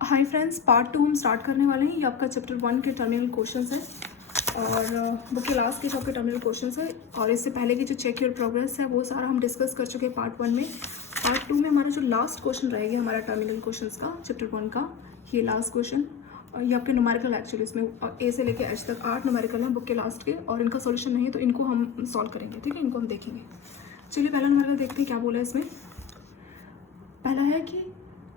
Hi friends, part 2 हम start करने वाले हैं। ये आपका चैप्टर 1 के टर्मिनल क्वेश्चंस है और बुक के लास्ट के सबके टर्मिनल क्वेश्चंस है। और इससे पहले की जो चेक योर प्रोग्रेस है वो सारा हम डिस्कस कर चुके हैं पार्ट 1 में। पार्ट 2 में हमारा जो लास्ट क्वेश्चन रहेगा हमारा टर्मिनल क्वेश्चंस का चैप्टर 1 का, ये लास्ट क्वेश्चन। ये आपके न्यूमेरिकल एक्चुअली इसमें ए से लेकर एच तक 8 न्यूमेरिकल हैं बुक के लास्ट के, और इनका सोल्यूशन नहीं है तो इनको हम सॉल्व करेंगे। ठीक है, इनको हम देखेंगे। चलिए पहला न्यूमेरिकल देखते हैं क्या बोला है इसमें। पहला है कि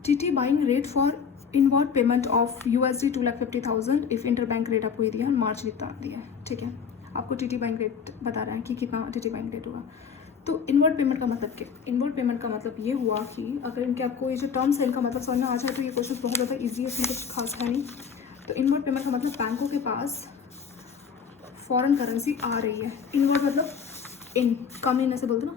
TT buying rate for inward payment of USD 2,50,000 if interbank rate आपको ये दिया है, मार्च इतना दिया है। ठीक है, आपको टीटी बाइंग रेट बता रहा है कि कितना टीटी बाइंग रेट होगा। तो इनवर्ड पेमेंट का मतलब क्या? इनवर्ड पेमेंट का मतलब ये हुआ कि अगर इनके आपको ये जो टर्म्स है इनका मतलब समझ में आ जाए तो ये क्वेश्चन बहुत ज़्यादा ईजी है, इसमें कुछ खास है नहीं। तो इनवर्ड पेमेंट का मतलब बैंकों के पास फॉरेन करेंसी आ रही है। इनवर्ड मतलब इन, कम इन ऐसे बोलते ना,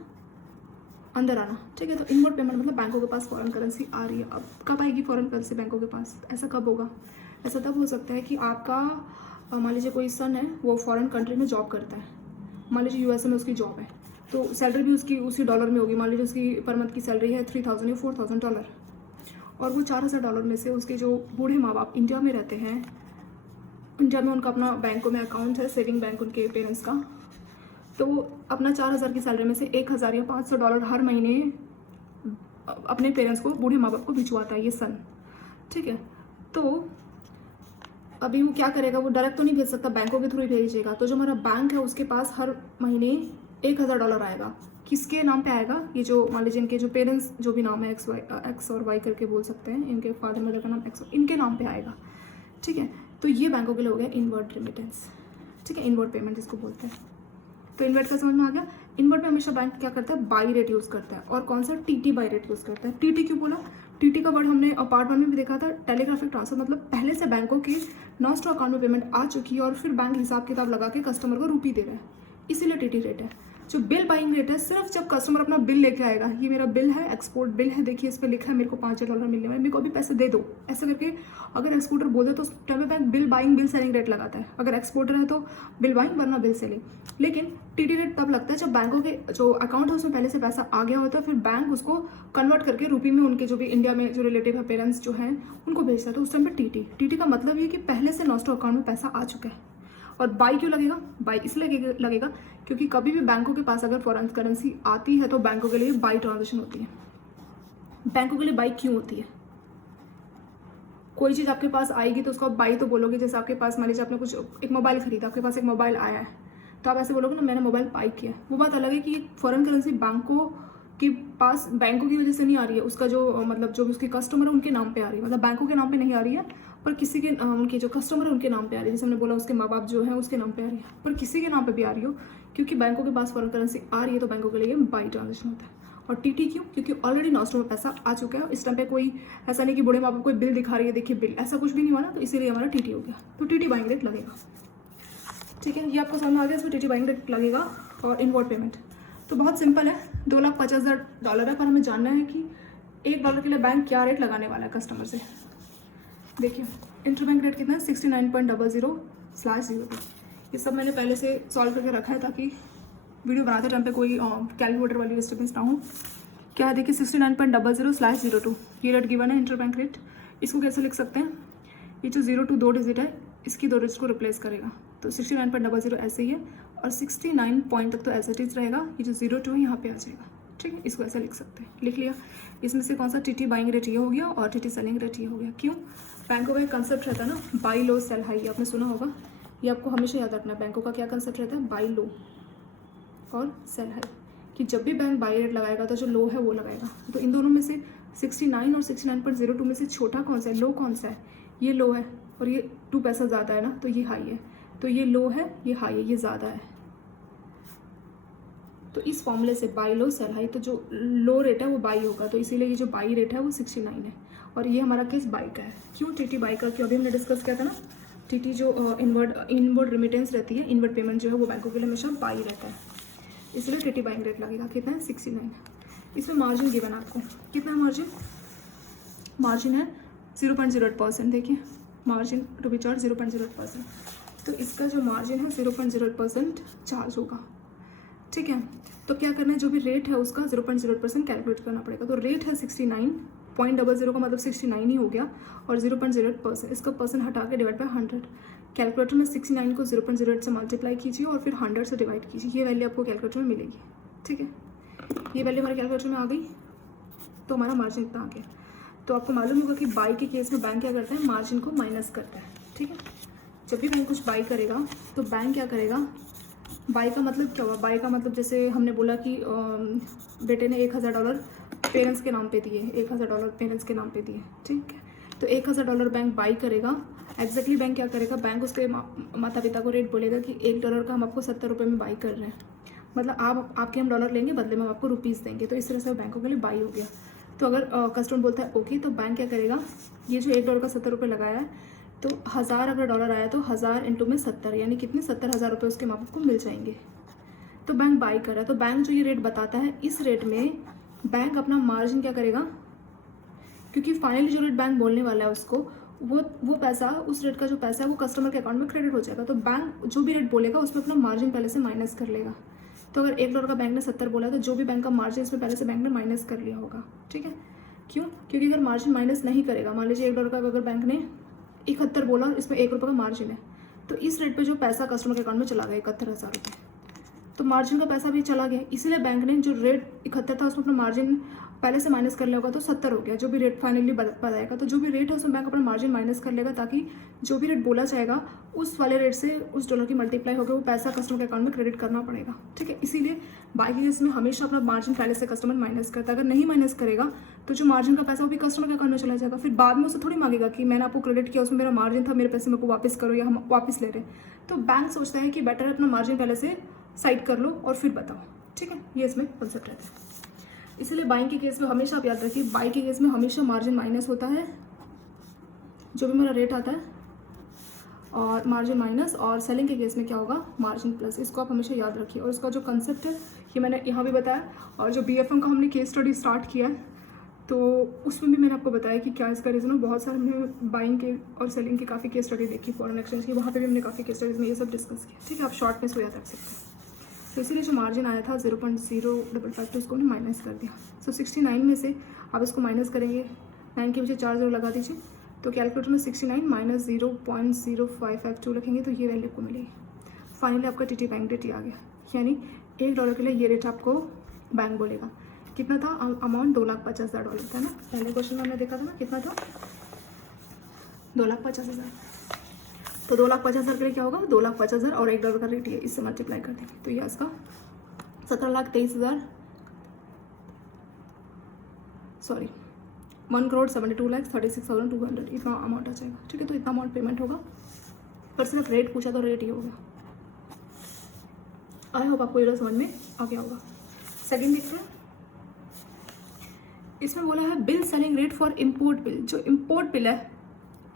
अंदर आना। ठीक है, तो इनवर्ड पेमेंट मतलब बैंकों के पास फॉरेन करेंसी आ रही है। अब कब आएगी फॉरेन करेंसी बैंकों के पास? ऐसा कब होगा? ऐसा तब हो सकता है कि आपका मान लीजिए कोई सन है वो फॉरेन कंट्री में जॉब करता है, मान लीजिए USA में उसकी जॉब है, तो सैलरी भी उसकी उसी डॉलर में होगी। मान लीजिए उसकी पर मंथ की सैलरी है $3,000 या $4,000, और वो $4,000 में से उसके जो बूढ़े माँ बाप इंडिया में रहते हैं, इंडिया में उनका अपना बैंकों में अकाउंट है, सेविंग बैंक उनके पेरेंट्स का, तो अपना 4,000 की सैलरी में से 1,000 या $500 हर महीने अपने पेरेंट्स को, बूढ़े माँ बाप को भिजवाता है ये सन। ठीक है, तो अभी वो क्या करेगा, वो डायरेक्ट तो नहीं भेज सकता, बैंकों के थ्रू ही भेजेगा। तो जो हमारा बैंक है उसके पास हर महीने $1,000 आएगा। किसके नाम पे आएगा? ये जो मान लीजिए इनके जो पेरेंट्स जो भी नाम है एक्स और वाई करके बोल सकते हैं, इनके फादर मदर का नाम एक्स, इनके नाम पे आएगा। ठीक है, तो ये बैंकों के लिए हो गया इनवर्ड रेमिटेंस। ठीक है, इनवर्ड पेमेंट जिसको बोलते हैं। तो इन्वर्ट का समझ में आ गया। इन्वर्ट में हमेशा बैंक क्या करता है? बाई रेट यूज़ करता है। और कौन सा? टीटी बाई रेट यूज़ करता है। टीटी क्यों बोला? टीटी का वर्ड हमने पार्ट 1 में भी देखा था, टेलीग्राफिक ट्रांसफर, मतलब पहले से बैंकों के नॉन टू अकाउंट में पेमेंट आ चुकी है और फिर बैंक हिसाब किताब लगा के कस्टमर को रुपी दे रहा है, इसीलिए टीटी रेट है। जो बिल बाइंग रेट है, सिर्फ जब कस्टमर अपना बिल लेके आएगा, ये मेरा बिल है, एक्सपोर्ट बिल है, देखिए इस पर लिखा है मेरे को $5 मिलने वाले, मेरे को अभी पैसे दे दो, ऐसा करके अगर एक्सपोर्टर बोल दे तो उस टाइम पे bank bill buying bill selling rate लगाता है। अगर एक्सपोर्टर है तो बिल बाइंग वरना बिल सेलिंग। लेकिन टीटी रेट तब लगता है जब बैंकों के जो अकाउंट है उसमें पहले से पैसा आ गया होता है, फिर बैंक उसको कन्वर्ट करके रुपी में उनके जो भी इंडिया में जो रिलेटिव है, पेरेंट्स जो हैं उनको भेजता है, तो उस टाइम पे टीटी का मतलब ये कि पहले से नॉस्टो अकाउंट में पैसा आ चुका है। और बाई क्यों लगेगा? बाई इसलिए लगेगा क्योंकि कभी भी बैंकों के पास अगर फॉरेन करेंसी आती है तो बैंकों के लिए बाई ट्रांजेक्शन होती है। बैंकों के लिए बाई क्यों होती है? कोई चीज़ आपके पास आएगी तो उसको आप बाई तो बोलोगे। जैसे आपके पास मान लीजिए आपने कुछ एक मोबाइल खरीदा, आपके पास एक मोबाइल आया है, तो आप ऐसे बोलोगे ना, मैंने मोबाइल बाई किया। वो बात अलग है कि फॉरेन करेंसी बैंकों के पास बैंकों की वजह से नहीं आ रही है, उसका जो मतलब जो भी उसके कस्टमर है उनके नाम पे आ रही है, मतलब बैंकों के नाम पे नहीं आ रही है, पर किसी के उनके जो कस्टमर है उनके नाम पे आ रही है। जैसे हमने बोला उसके माँ बाप जो है उसके नाम पे आ रही है, पर किसी के नाम पे भी आ रही हो, क्योंकि बैंकों के पास फॉरेन करेंसी आ रही है तो बैंकों के लिए बाई ट्रांजेक्शन होता है। और टीटी क्यों? क्योंकि ऑलरेडी नॉस्टो में पैसा आ चुका है। इस टाइम पे कोई ऐसा नहीं कि बूढ़े माँ बाप कोई बिल दिखा रही है, देखिए बिल, ऐसा कुछ भी नहीं हुआ ना, तो इसीलिए हमारा टीटी हो गया। तो टीटी बाइंग रेट लगेगा। ठीक है, ये आपको समझ में आ गया, इसमें टीटी बाइंग रेट लगेगा। और इनवर्ड पेमेंट तो बहुत सिंपल है, $2,50,000 है, पर हमें जानना है कि $1 के लिए बैंक क्या रेट लगाने वाला है कस्टमर से। देखिए इंटरबैंक रेट कितना है? 69.00/02। ये सब मैंने पहले से सॉल्व करके रखा है ताकि वीडियो बनाते टाइम पे कोई कैलकुलेटर वाली डिस्टर्बेंस ना हो। क्या है देखिए, 69.00/02 ये रेट गिवन है इंटरबैंक रेट। इसको कैसे लिख सकते हैं? ये जो 02 2 डिजिट है, इसकी 2 डिजिट को रिप्लेस करेगा, तो 69.00 ऐसे ही है, और 69 पॉइंट तक तो ऐसे टीज रहेगा। ये जो 02 है यहाँ पे आ जाएगा। ठीक है, इसको ऐसे लिख सकते हैं, लिख लिया। इसमें से कौन सा? टीटी बाइंग रेट ये हो गया और टीटी सेलिंग रेट ये हो गया। क्यों? बैंकों का एक कंसेप्ट रहता है ना, बाई लो सेल हाई, ये आपने सुना होगा, ये आपको हमेशा याद रखना है। बैंकों का क्या कंसेप्ट रहता है? बाई लो और सेल हाई, कि जब भी बैंक बाई रेट लगाएगा तो जो लो है वो लगाएगा। तो इन दोनों में से 69 और 69.02 में से छोटा कौन सा है? लो कौन सा है? ये लो है, और ये 2 पैसा ज़्यादा है ना, तो ये हाई है। तो ये लो है, ये हाई है, ये ज़्यादा है। तो इस फॉर्मूले से बाई लो सेल हाई, तो जो लो रेट है वो बाई होगा, तो इसीलिए ये जो बाई रेट है वो 69 है। और ये हमारा केस बाई का है। क्यों टीटी बाई का? क्यों? अभी हमने डिस्कस किया था ना, टीटी जो इनवर्ड रेमिटेंस रहती है, इनवर्ड पेमेंट जो है वो बैंकों के लिए हमेशा बाई रहता है, इसलिए टीटी बाइंग रेट लगेगा। कितना है? 69। इसमें मार्जिन गिवन आपको, कितना है मार्जिन? मार्जिन है 0.08%। देखिए मार्जिन टू बी चार्ज 0.08%, तो इसका जो मार्जिन है 0.08% चार्ज होगा। ठीक है, तो क्या करना है, जो भी रेट है उसका 0.08% कैलकुलेट करना पड़ेगा। तो रेट है 69 0.00 का मतलब 69 ही हो गया, और 0.08%, इसका परसेंट हटा के डिवाइड बाय 100। कैलकुलेटर में 69 को 0.08 से मल्टीप्लाई कीजिए और फिर 100 से डिवाइड कीजिए, ये वैल्यू आपको कैलकुलेटर में मिलेगी। ठीक है, ये वैल्यू हमारे कैलकुलेटर में आ गई, तो हमारा मार्जिन इतना आ गया। तो आपको मालूम होगा कि बाई के केस में बैंक क्या करता है, मार्जिन को माइनस करता है। ठीक है, जब भी बैंक कुछ बाई करेगा तो बैंक क्या करेगा, बाई का मतलब क्या हुआ, बाई का मतलब जैसे हमने बोला कि बेटे ने $1000 पेरेंट्स के नाम पे दिए, $1000 पेरेंट्स के नाम पे दिए। ठीक है, तो $1000 बैंक बाई करेगा। एग्जैक्टली बैंक क्या करेगा, बैंक उसके माता पिता को रेट बोलेगा कि $1 का हम आपको 70 रुपये में बाई कर रहे हैं, मतलब आपके हम डॉलर लेंगे, बदले में हम आपको रुपीज़ देंगे। तो इस तरह से बैंकों के लिए बाई हो गया। तो अगर कस्टमर बोलता है ओके, तो बैंक क्या करेगा, ये जो $1 का 70 रुपये लगाया है, तो 1000 अगर डॉलर आया तो 1000 इंटू में 70, यानी कितने 70,000 रुपये उसके माँ बाप को मिल जाएंगे। तो बैंक बाई कर रहा है, तो बैंक जो ये रेट बताता है, इस रेट में बैंक अपना मार्जिन क्या करेगा, क्योंकि फाइनली जो रेट बैंक बोलने वाला है उसको, वो पैसा, उस रेट का जो पैसा है वो कस्टमर के अकाउंट में क्रेडिट हो जाएगा। तो बैंक जो भी रेट बोलेगा उसमें अपना मार्जिन पहले से माइनस कर लेगा। तो अगर $1 का बैंक ने 70 बोला तो जो भी बैंक का मार्जिन इसमें पहले से बैंक ने माइनस कर लिया होगा। ठीक है, क्यों, क्योंकि अगर मार्जिन माइनस नहीं करेगा, मान लीजिए $1 का अगर बैंक ने 71 बोला, इसमें $1 का मार्जिन है, तो इस रेट पे जो पैसा कस्टमर के अकाउंट में चला गया 71,000 रुपये, तो मार्जिन का पैसा भी चला गया। इसीलिए बैंक ने जो रेट 71 था उसमें अपना मार्जिन पहले से माइनस कर लिया होगा, तो 70 हो गया। जो भी रेट फाइनली बताएगा, तो जो भी रेट है उसमें बैंक अपना मार्जिन माइनस कर लेगा, ताकि जो भी रेट बोला जाएगा उस वाले रेट से उस डॉलर की मल्टीप्लाई होकर वो पैसा कस्टमर के अकाउंट में क्रेडिट करना पड़ेगा। ठीक है, इसीलिए बाई के केस में हमेशा अपना मार्जिन पहले से कस्टमर माइनस करता है। अगर नहीं माइनस करेगा तो जो मार्जिन का पैसा वो भी कस्टमर के अकाउंट में चला जाएगा, फिर बाद में उसे थोड़ी मांगेगा कि मैंने आपको क्रेडिट किया, उसमें मेरा मार्जिन था, मेरे पैसे मेरे को वापस करो, या हम वापस ले रहे। तो बैंक सोचता है कि बेटर अपना मार्जिन पहले से साइड कर लो और फिर बताओ। ठीक है, ये इसमें कॉन्सेप्ट रहता है। इसलिए बाइंग के केस में हमेशा आप याद रखिए, बाई के केस में हमेशा मार्जिन माइनस होता है, जो भी मेरा रेट आता है, और मार्जिन माइनस, और सेलिंग के केस में क्या होगा, मार्जिन प्लस। इसको आप हमेशा याद रखिए। और इसका जो कंसेप्ट है ये मैंने यहाँ भी बताया, और जो BFM का हमने केस स्टडी स्टार्ट किया है तो उसमें भी मैंने आपको बताया कि क्या इसका रीज़न है। बहुत सारे हमने बाइंग के और सेलिंग के काफ़ी केस स्टडी देखी, फॉरेन एक्सचेंज की, वहाँ पे भी हमने काफ़ी केस स्टडीज में ये सब डिस्कस किया। ठीक है, आप शॉर्ट में इसको याद रख सकते हैं। तो इसीलिए जो मार्जिन आया था 0.055, तो उसको हमने माइनस कर दिया। सो 69 में से आप इसको माइनस करेंगे, 9 के पीछे 4 0 लगा दीजिए, तो कैलकुलेटर में 69 माइनस 0.0552 रखेंगे, तो ये वैल्यू आपको मिलेगी। फाइनली आपका TT बैंक रेट आ गया, यानी $1 के लिए ये रेट आपको बैंक बोलेगा। कितना था अमाउंट, $2,50,000 था ना, पहले क्वेश्चन में हमने देखा था ना, कितना था, 2,50,000। तो 2,50,000 के लिए क्या होगा, 2,50,000 और $1 का रेट है, इससे मल्टीप्लाई कर देंगे, तो ये इसका 17,23,000, सॉरी 1,72,36,200 इतना अमाउंट आ जाएगा। ठीक है, तो इतना अमाउंट पेमेंट होगा, पर सिर्फ रेट पूछा तो रेट ही होगा। आई होप आपको ये समझ में आ गया होगा। सेकंड देखते हैं, इसमें बोला है bill selling rate for import bill. जो इम्पोर्ट बिल है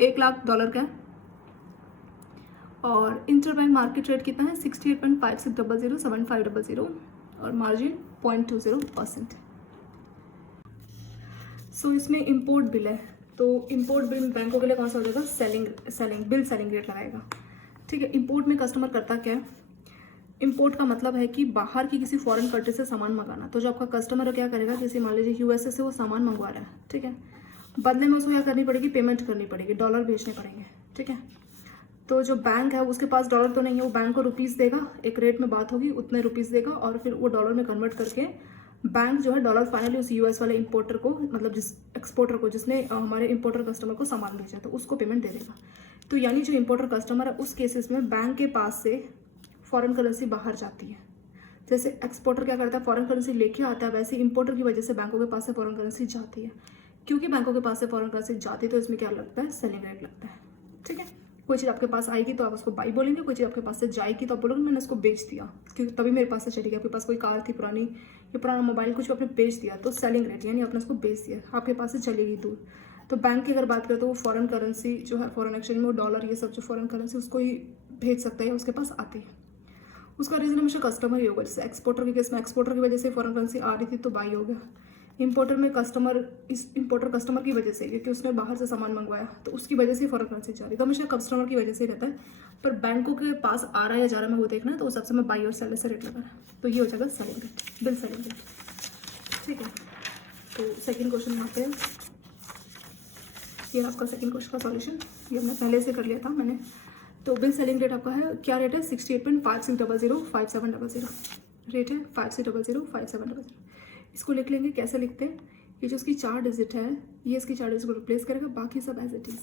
$1,00,000 का है, और इंटरबैंक मार्केट रेट कितना है 68.5600 और मार्जिन 0.20%। सो इसमें इम्पोर्ट बिल है, तो इम्पोर्ट बिल बैंकों के लिए कौन सा हो जाएगा, सेलिंग बिल सेलिंग रेट लगाएगा। ठीक है, इम्पोर्ट में कस्टमर करता क्या है, इम्पोर्ट का मतलब है कि बाहर की किसी फॉरेन कंट्री से सामान मंगाना। तो जो आपका कस्टमर है क्या करेगा, जैसे मान लीजिए USA से वो सामान मंगवा रहा है, ठीक है, बदले में उसको क्या करनी पड़ेगी, पेमेंट करनी पड़ेगी, डॉलर भेजने पड़ेंगे। ठीक है, तो जो बैंक है उसके पास डॉलर तो नहीं है, वो बैंक को रुपीज़ देगा, एक रेट में बात होगी, उतने रुपीज़ देगा, और फिर वो डॉलर में कन्वर्ट करके बैंक जो है डॉलर फाइनली उस US वाले इंपोर्टर को, मतलब जिस एक्सपोर्टर को, जिसने हमारे इंपोर्टर कस्टमर को सामान भेजा, तो उसको पेमेंट दे देगा। तो यानी जो इंपोर्टर कस्टमर है उस केसेस में बैंक के पास से फॉरेन करेंसी बाहर जाती है। जैसे एक्सपोर्टर क्या करता है, फॉरेन करेंसी लेके आता है, वैसे इंपोर्टर की वजह से बैंकों के पास से फॉरेन करेंसी जाती है। क्योंकि बैंकों के पास से फॉरेन करेंसी जाती है तो इसमें क्या लगता है, सेलिंग रेट लगता है। ठीक है, कोई चीज़ आपके पास आएगी तो आप उसको बाई बोलेंगे, कोई चीज़ आपके पास से जाएगी तो आप बोलोगे मैंने उसको बेच दिया, क्योंकि तभी मेरे पास से चली गई। आपके पास कोई कार थी पुरानी या पुराना मोबाइल कुछ आपने बेच दिया, तो सेलिंग रेट, यानी आपने उसको बेच दिया, आपके पास से चलेगी दूर। तो बैंक की अगर बात करें तो वो फॉरेन करेंसी जो है, फॉरेन एक्सचेंज में वो डॉलर ये सब जो फॉरेन करेंसी उसको ही भेज सकता है, उसके पास आती है। उसका रीज़न हमेशा कस्टमर ही होगा। जैसे एक्सपोर्टर के केस में एक्सपोर्टर की वजह से फॉरेन करेंसी आ रही थी तो बाई हो गया। इंपोर्टर में कस्टमर, इस इंपोर्टर कस्टमर की वजह से, क्योंकि उसने बाहर से सामान मंगवाया तो उसकी वजह से फॉरेन करेंसी जा रही, तो हमेशा कस्टमर की वजह से ही रहता है। पर बैंकों के पास आ रहा है या जा रहा है मैं वो देखना है, तो उस सबसे मैं बाई और सेलर से रेट लगाना है, तो ये हो जाएगा selling rate, bill selling rate. ठीक है, तो सेकेंड क्वेश्चन यहाँ पे ये आपका सेकंड क्वेश्चन का सॉल्यूशन, ये हमने पहले से कर लिया था मैंने। तो बिल सेलिंग रेट आपका है, क्या रेट है 68.56005700 रेट है 56005700। इसको लिख लेंगे, कैसे लिखते हैं, ये जो इसकी 4 डिजिट है ये इसकी 4 डिजिट को रिप्लेस करेगा, बाकी सब एज इट इज़।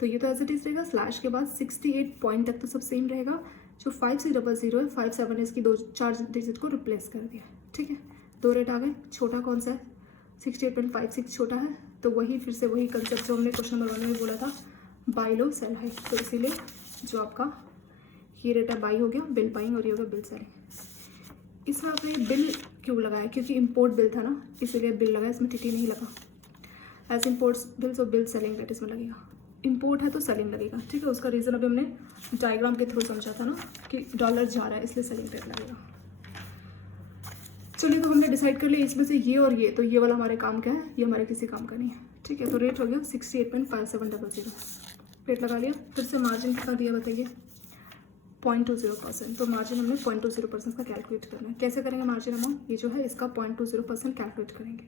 तो ये तो एज इट इज़ रहेगा, स्लैश के बाद 68 पॉइंट तक तो सब सेम रहेगा। जो 5600 है 57 इसकी 4 डिजिट को रिप्लेस कर दिया, ठीक है। 2 रेट आ गए, छोटा कौन सा है 68.56 छोटा है, तो वही फिर से वही कंसेप्ट जो हमने क्वेश्चन नंबर 1 में बोला था, बाई लो सेल हाई। तो इसीलिए जो आपका ये रेट है बाई हो गया बिल बाइंग, और ये हो गया बिल सेलिंग। इसमें आपने बिल क्यों लगाया, क्योंकि इम्पोर्ट बिल था ना, इसीलिए बिल लगा, इसमें टीटी नहीं लगा। एज इम्पोर्ट बिल तो बिल सेलिंग रेट इसमें लगेगा, इम्पोर्ट है तो सेलिंग लगेगा, ठीक है। उसका रीज़न अभी हमने डायग्राम के थ्रू समझा था ना कि डॉलर जा रहा है इसलिए सेलिंग रेट लगेगा। चलिए, तो हमने डिसाइड कर लिया इसमें से ये और ये, तो ये वाला हमारे काम का है, ये हमारे किसी काम का नहीं है, ठीक है। तो रेट हो गया 68.5700, रेट लगा लिया। फिर से मार्जिन कितना दिया बताइए, 0.20%। तो मार्जिन हमने 0.20% का कैलकुलेट करना है। कैसे करेंगे मार्जिन अमाउंट, ये जो है इसका 0.20% कैलकुलेट करेंगे,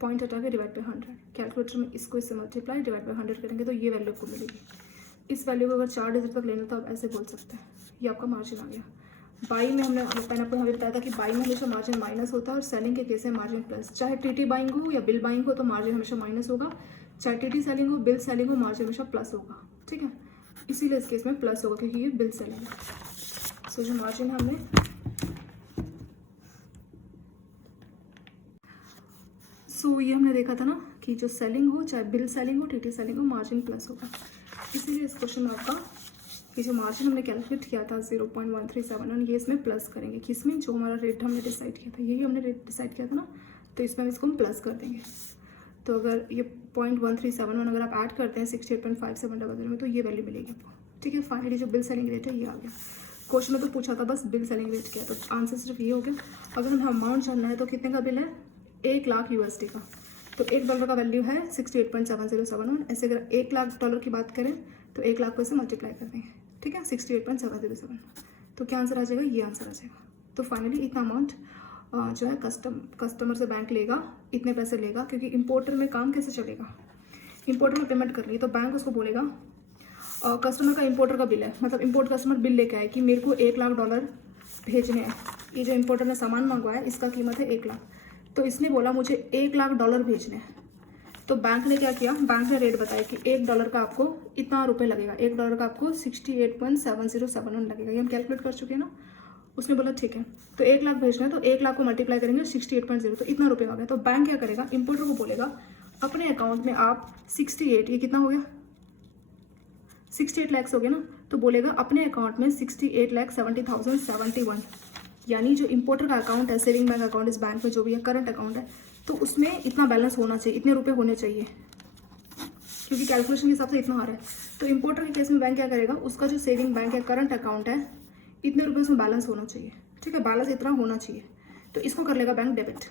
पॉइंट हटा के डिवाइड बाई 100, कैलकुलेटर में इसको इससे मल्टीप्लाई डिवाइड बाई 100 करेंगे तो ये वैल्यू आपको मिलेगी। इस वैल्यू को अगर 4 डिजिट तक लेना तो आप ऐसे बोल सकते हैं, ये आपका मार्जिन आ गया। बाई में मैंने आपको यहाँ बताया था कि बाई में हमेशा मार्जिन माइनस होता है, और सेलिंग के केस में मार्जिन प्लस। चाहे टीटी बाइंग हो या बिल बाइंग हो तो मार्जिन हमेशा माइनस होगा, चाहे टीटी सेलिंग हो बिल सेलिंग हो मार्जिन हमेशा प्लस होगा, ठीक है। इसीलिए इस केस में प्लस होगा क्योंकि ये बिल सेलिंग है। सो जो मार्जिन हमने ये हमने देखा था ना कि जो सेलिंग हो, चाहे बिल सेलिंग हो टीटी सेलिंग हो, मार्जिन प्लस होगा। इसीलिए इस क्वेश्चन में आपका ये जो मार्जिन हमने कैलकुलेट किया था 0.1371, ये इसमें प्लस करेंगे, किसमें, जो हमारा रेट हमने डिसाइड किया था, यही हमने रेट डिसाइड किया था ना, तो इसमें हम इसको हम प्लस कर देंगे। तो अगर ये 0.1371 अगर आप ऐड करते हैं 68.5700 में तो ये वैल्यू मिलेगी आपको, ठीक है। फाइनली जो बिल सेलिंग रेट है ये आ गया। क्वेश्चन में तो पूछा था बस बिल सेलिंग रेट क्या है, तो आंसर सिर्फ ये हो गया। अगर हमें अमाउंट जानना है तो कितने का बिल है, 1 लाख USD का, तो $1 का वैल्यू है 68.7071। ऐसे अगर $1,00,000 की बात करें तो 1 लाख को इसे मल्टीप्लाई कर देंगे, ठीक है, 68.707, तो क्या आंसर आ जाएगा, ये आंसर आ जाएगा। तो फाइनली इतना अमाउंट जो है कस्टमर से बैंक लेगा, इतने पैसे लेगा, क्योंकि इंपोर्टर में काम कैसे चलेगा, इंपोर्टर में पेमेंट करनी है तो बैंक उसको बोलेगा कस्टमर का इंपोर्टर का बिल है, मतलब इंपोर्ट कस्टमर बिल लेके आए कि मेरे को $1,00,000 भेजने हैं, ये जो इंपोर्टर ने सामान मंगवाया इसका कीमत है 1 लाख, तो इसने बोला मुझे $1,00,000 भेजने हैं। तो बैंक ने क्या किया, बैंक ने रेट बताया कि $1 का आपको इतना रुपए लगेगा, $1 का आपको 68.7071 लगेगा, ये हम कैलकुलेट कर चुके हैं ना। उसने बोला ठीक है, तो 1 लाख भेजना है तो 1 लाख को मल्टीप्लाई करेंगे 68.0, तो इतना रुपये आ गया। तो बैंक क्या करेगा, इंपोर्टर को बोलेगा अपने अकाउंट में आप 68, ये कितना हो गया 68 लाख हो गया ना, तो बोलेगा अपने अकाउंट में 68,70,071, यानी जो इंपोर्टर का अकाउंट है, सेविंग बैंक अकाउंट, इस बैंक में जो भी है करंट अकाउंट है, तो उसमें इतना बैलेंस होना चाहिए, इतने रुपए होने चाहिए, क्योंकि कैलकुलेशन के हिसाब से इतना आ रहा है। तो इंपोर्टर के केस में बैंक क्या करेगा, उसका जो सेविंग बैंक है, करंट अकाउंट है, इतने रुपए उसमें बैलेंस होना चाहिए, ठीक है, बैलेंस इतना होना चाहिए, तो इसको कर लेगा बैंक डेबिट,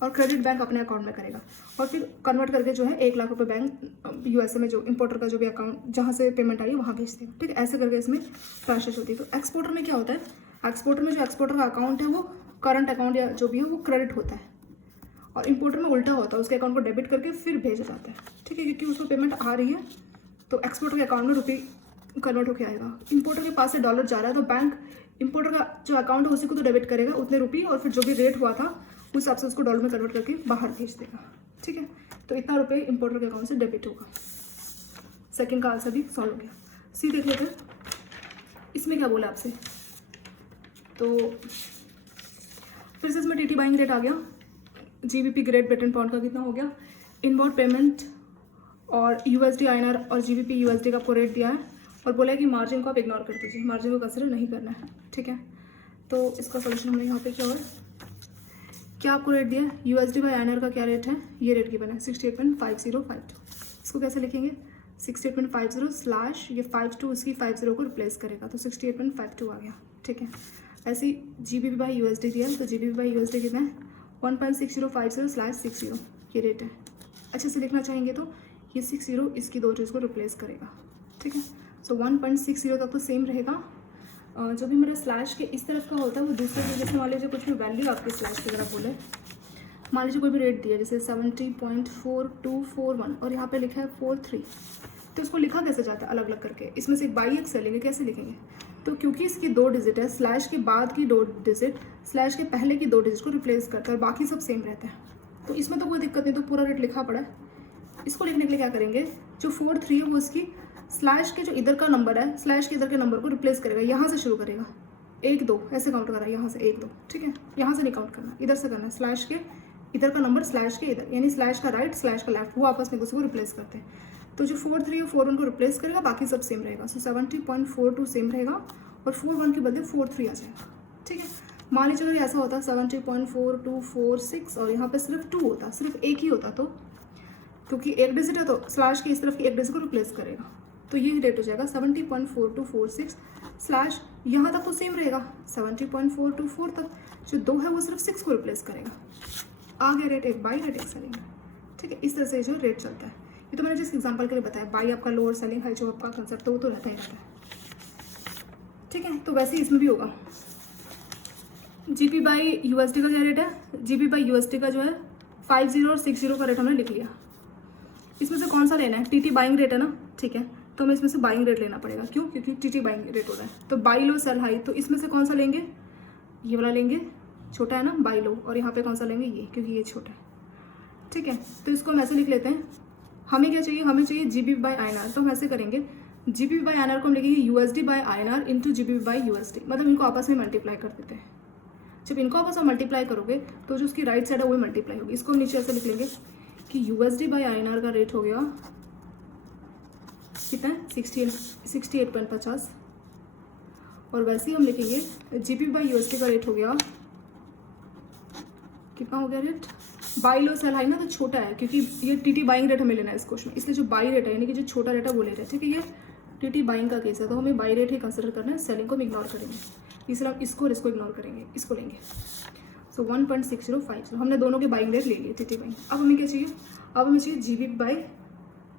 और क्रेडिट बैंक अपने अकाउंट में करेगा, और फिर कन्वर्ट करके जो है 1 लाख रुपए बैंक USA में जो इंपोर्टर का जो भी अकाउंट जहाँ से पेमेंट आई है वहाँ भेज देगा, ठीक है। ऐसे करके इसमें ट्रांसफर होती है। तो एक्सपोर्टर में क्या होता है, एक्सपोर्टर में जो एक्सपोर्टर का अकाउंट है वो करंट अकाउंट या जो भी है वो क्रेडिट होता है, और इंपोर्टर में उल्टा होता है, उसके अकाउंट को डेबिट करके फिर भेजा जाता है, ठीक है, क्योंकि उसको पेमेंट आ रही है तो एक्सपोर्टर के अकाउंट में रुपये कन्वर्ट होकर आएगा। इंपोर्टर के पास से डॉलर जा रहा है तो बैंक इंपोर्टर का जो अकाउंट है उसी को तो डेबिट करेगा उतने रुपये, और फिर जो भी रेट हुआ था उस हिसाब से उसको डॉलर में कन्वर्ट करके बाहर भेज देगा, ठीक है। तो इतना रुपये इंपोर्टर के अकाउंट से डेबिट होगा। सेकंड का आंसर भी सॉल्व हो गया। सी देख लेते हैं इसमें क्या बोला आपसे, तो फिर से इसमें टीटी बाइंग रेट आ गया, GBP ग्रेट ब्रिटेन पाउंड का कितना हो गया, इनबाउंड पेमेंट और USD INR और GBP USD का आपको रेट दिया है, और बोला है कि मार्जिन को आप इग्नोर कर दीजिए, मार्जिन को कंसिडर नहीं करना है, ठीक है। तो इसका सोल्यूशन हमने यहाँ पे क्या हुआ, क्या आपको रेट दिया है, USD बाई INR का क्या रेट है, ये रेट गिवन है 68.5052। इसको कैसे लिखेंगे, 68.50 स्लैश ये 52 उसकी 50 को रिप्लेस करेगा तो 68.52 आ गया, ठीक है। ऐसे ही GBP बाई USD दिया है, तो GBP बाई USD कितना है 1.6050/60, ये रेट है। अच्छे से लिखना चाहेंगे तो ये 60 इसकी 2 चीज़ को रिप्लेस करेगा, ठीक है। सो 1.60 तक तो सेम रहेगा। जो भी मेरा स्लैश के इस तरफ का होता है वो दूसरे के, जैसे मान लीजिए कुछ भी वैल्यू आपके स्लैश की तरफ बोले मान लीजिए कोई भी रेट दिया जैसे 70.4241 और यहाँ पे लिखा है 43, तो इसको लिखा कैसे जाता है अलग अलग करके, इसमें से बाई एक सेल लेंगे, कैसे लिखेंगे? तो क्योंकि इसकी 2 डिजिट है, स्लैश के बाद की 2 डिजिट स्लैश के पहले की 2 डिजिट को रिप्लेस करता है और बाकी सब सेम रहता है, तो इसमें तो कोई दिक्कत नहीं, तो पूरा रेट लिखा पड़ा है। इसको लिखने के लिए क्या करेंगे, जो 43 है वो इसकी स्लैश के जो इधर का नंबर है, स्लैश के इधर के नंबर को रिप्लेस करेगा, यहाँ से शुरू करेगा, 1 2 ऐसे काउंट करा, यहाँ से 1 2, ठीक है, यहाँ से नहीं काउंट करना, इधर से करना है, स्लैश के इधर का नंबर स्लैश के इधर, यानी स्लैश का राइट स्लैश का लेफ्ट, वो आपस में उसको रिप्लेस करते हैं। तो जो 43 और 41 को रिप्लेस करेगा, बाकी सब सेम रहेगा, सो 70.42 सेम रहेगा और 41 के बदले 43 आ जाएगा, ठीक है। मान लीजिए अगर ऐसा होता 70.4246 और यहाँ पे सिर्फ 2 होता, सिर्फ एक ही होता, तो क्योंकि एक डिजिट है तो स्लैश की इस तरफ की एक डिजिट को रिप्लेस करेगा, तो ये रेट हो जाएगा 70.4246 स्लैश यहाँ तक तो सेम रहेगा 70.424 तक, जो 2 है वो सिर्फ 6 को रिप्लेस करेगा, आ गया रेट एक बाई रेट एक सेलिंग, ठीक है। इस तरह से जो रेट चलता है, ये तो मैंने जिस एग्जांपल के लिए बताया, बाई आपका लोअर सेलिंग है, जो आपका कंसेप्ट है वो तो रहता ही रहता है, ठीक है। तो वैसे ही इसमें भी होगा, जीपी बाई यूएसडी का क्या रेट है, जीपी बाई यूएसडी का जो है 50 और 60 का रेट हमने लिख लिया। इसमें से कौन सा लेना है, टीटी बाइंग रेट है ना, ठीक है, तो हमें इसमें से बाइंग रेट लेना पड़ेगा, क्यों, क्योंकि टीटी बाइंग रेट हो रहा है, तो बाई लो सेल हाई, तो इसमें से कौन सा लेंगे, ये वाला लेंगे, छोटा है ना बाई लो, और यहाँ पे कौन सा लेंगे, ये, क्योंकि ये छोटा है, ठीक है। तो इसको हम ऐसे लिख लेते हैं, हमें क्या चाहिए, हमें चाहिए जीबी बाई आईएनआर, तो हम ऐसे करेंगे, जीबी बाई आईएनआर को हम लिखेंगे USD by INR into GB by USD, मतलब इनको आपस में मल्टीप्लाई कर देते हैं। जब इनको आपस में मल्टीप्लाई करोगे तो जो उसकी राइट साइड है वही मल्टीप्लाई होगी। इसको हम नीचे ऐसे लिख लेंगे कि यूएसडी बाई आईएनआर का रेट हो गया कितना है, 68.50, और वैसे ही हम लिखेंगे जीबी बाई यूएसडी का रेट हो गया, कितना हो गया rate, buy low sell high ना, तो छोटा है, क्योंकि ये टीटी बाइंग रेट हमें लेना है इस क्वेश्चन में, इसलिए जो बाई रेट है यानी कि जो छोटा रेट है वो ले रहे हैं, ठीक है। ये टीटी बाइंग का केस है, तो हमें बाई रेट ही कंसिडर करना है, सेलिंग को हम इग्नोर करेंगे, इसलिए हम इसको और इसको इग्नोर करेंगे, इसको लेंगे। सो 1.6050 हमने दोनों के बाइंग रेट ले लिए, टीटी बाइंग। अब हमें क्या चाहिए, अब हमें चाहिए जीबी बाई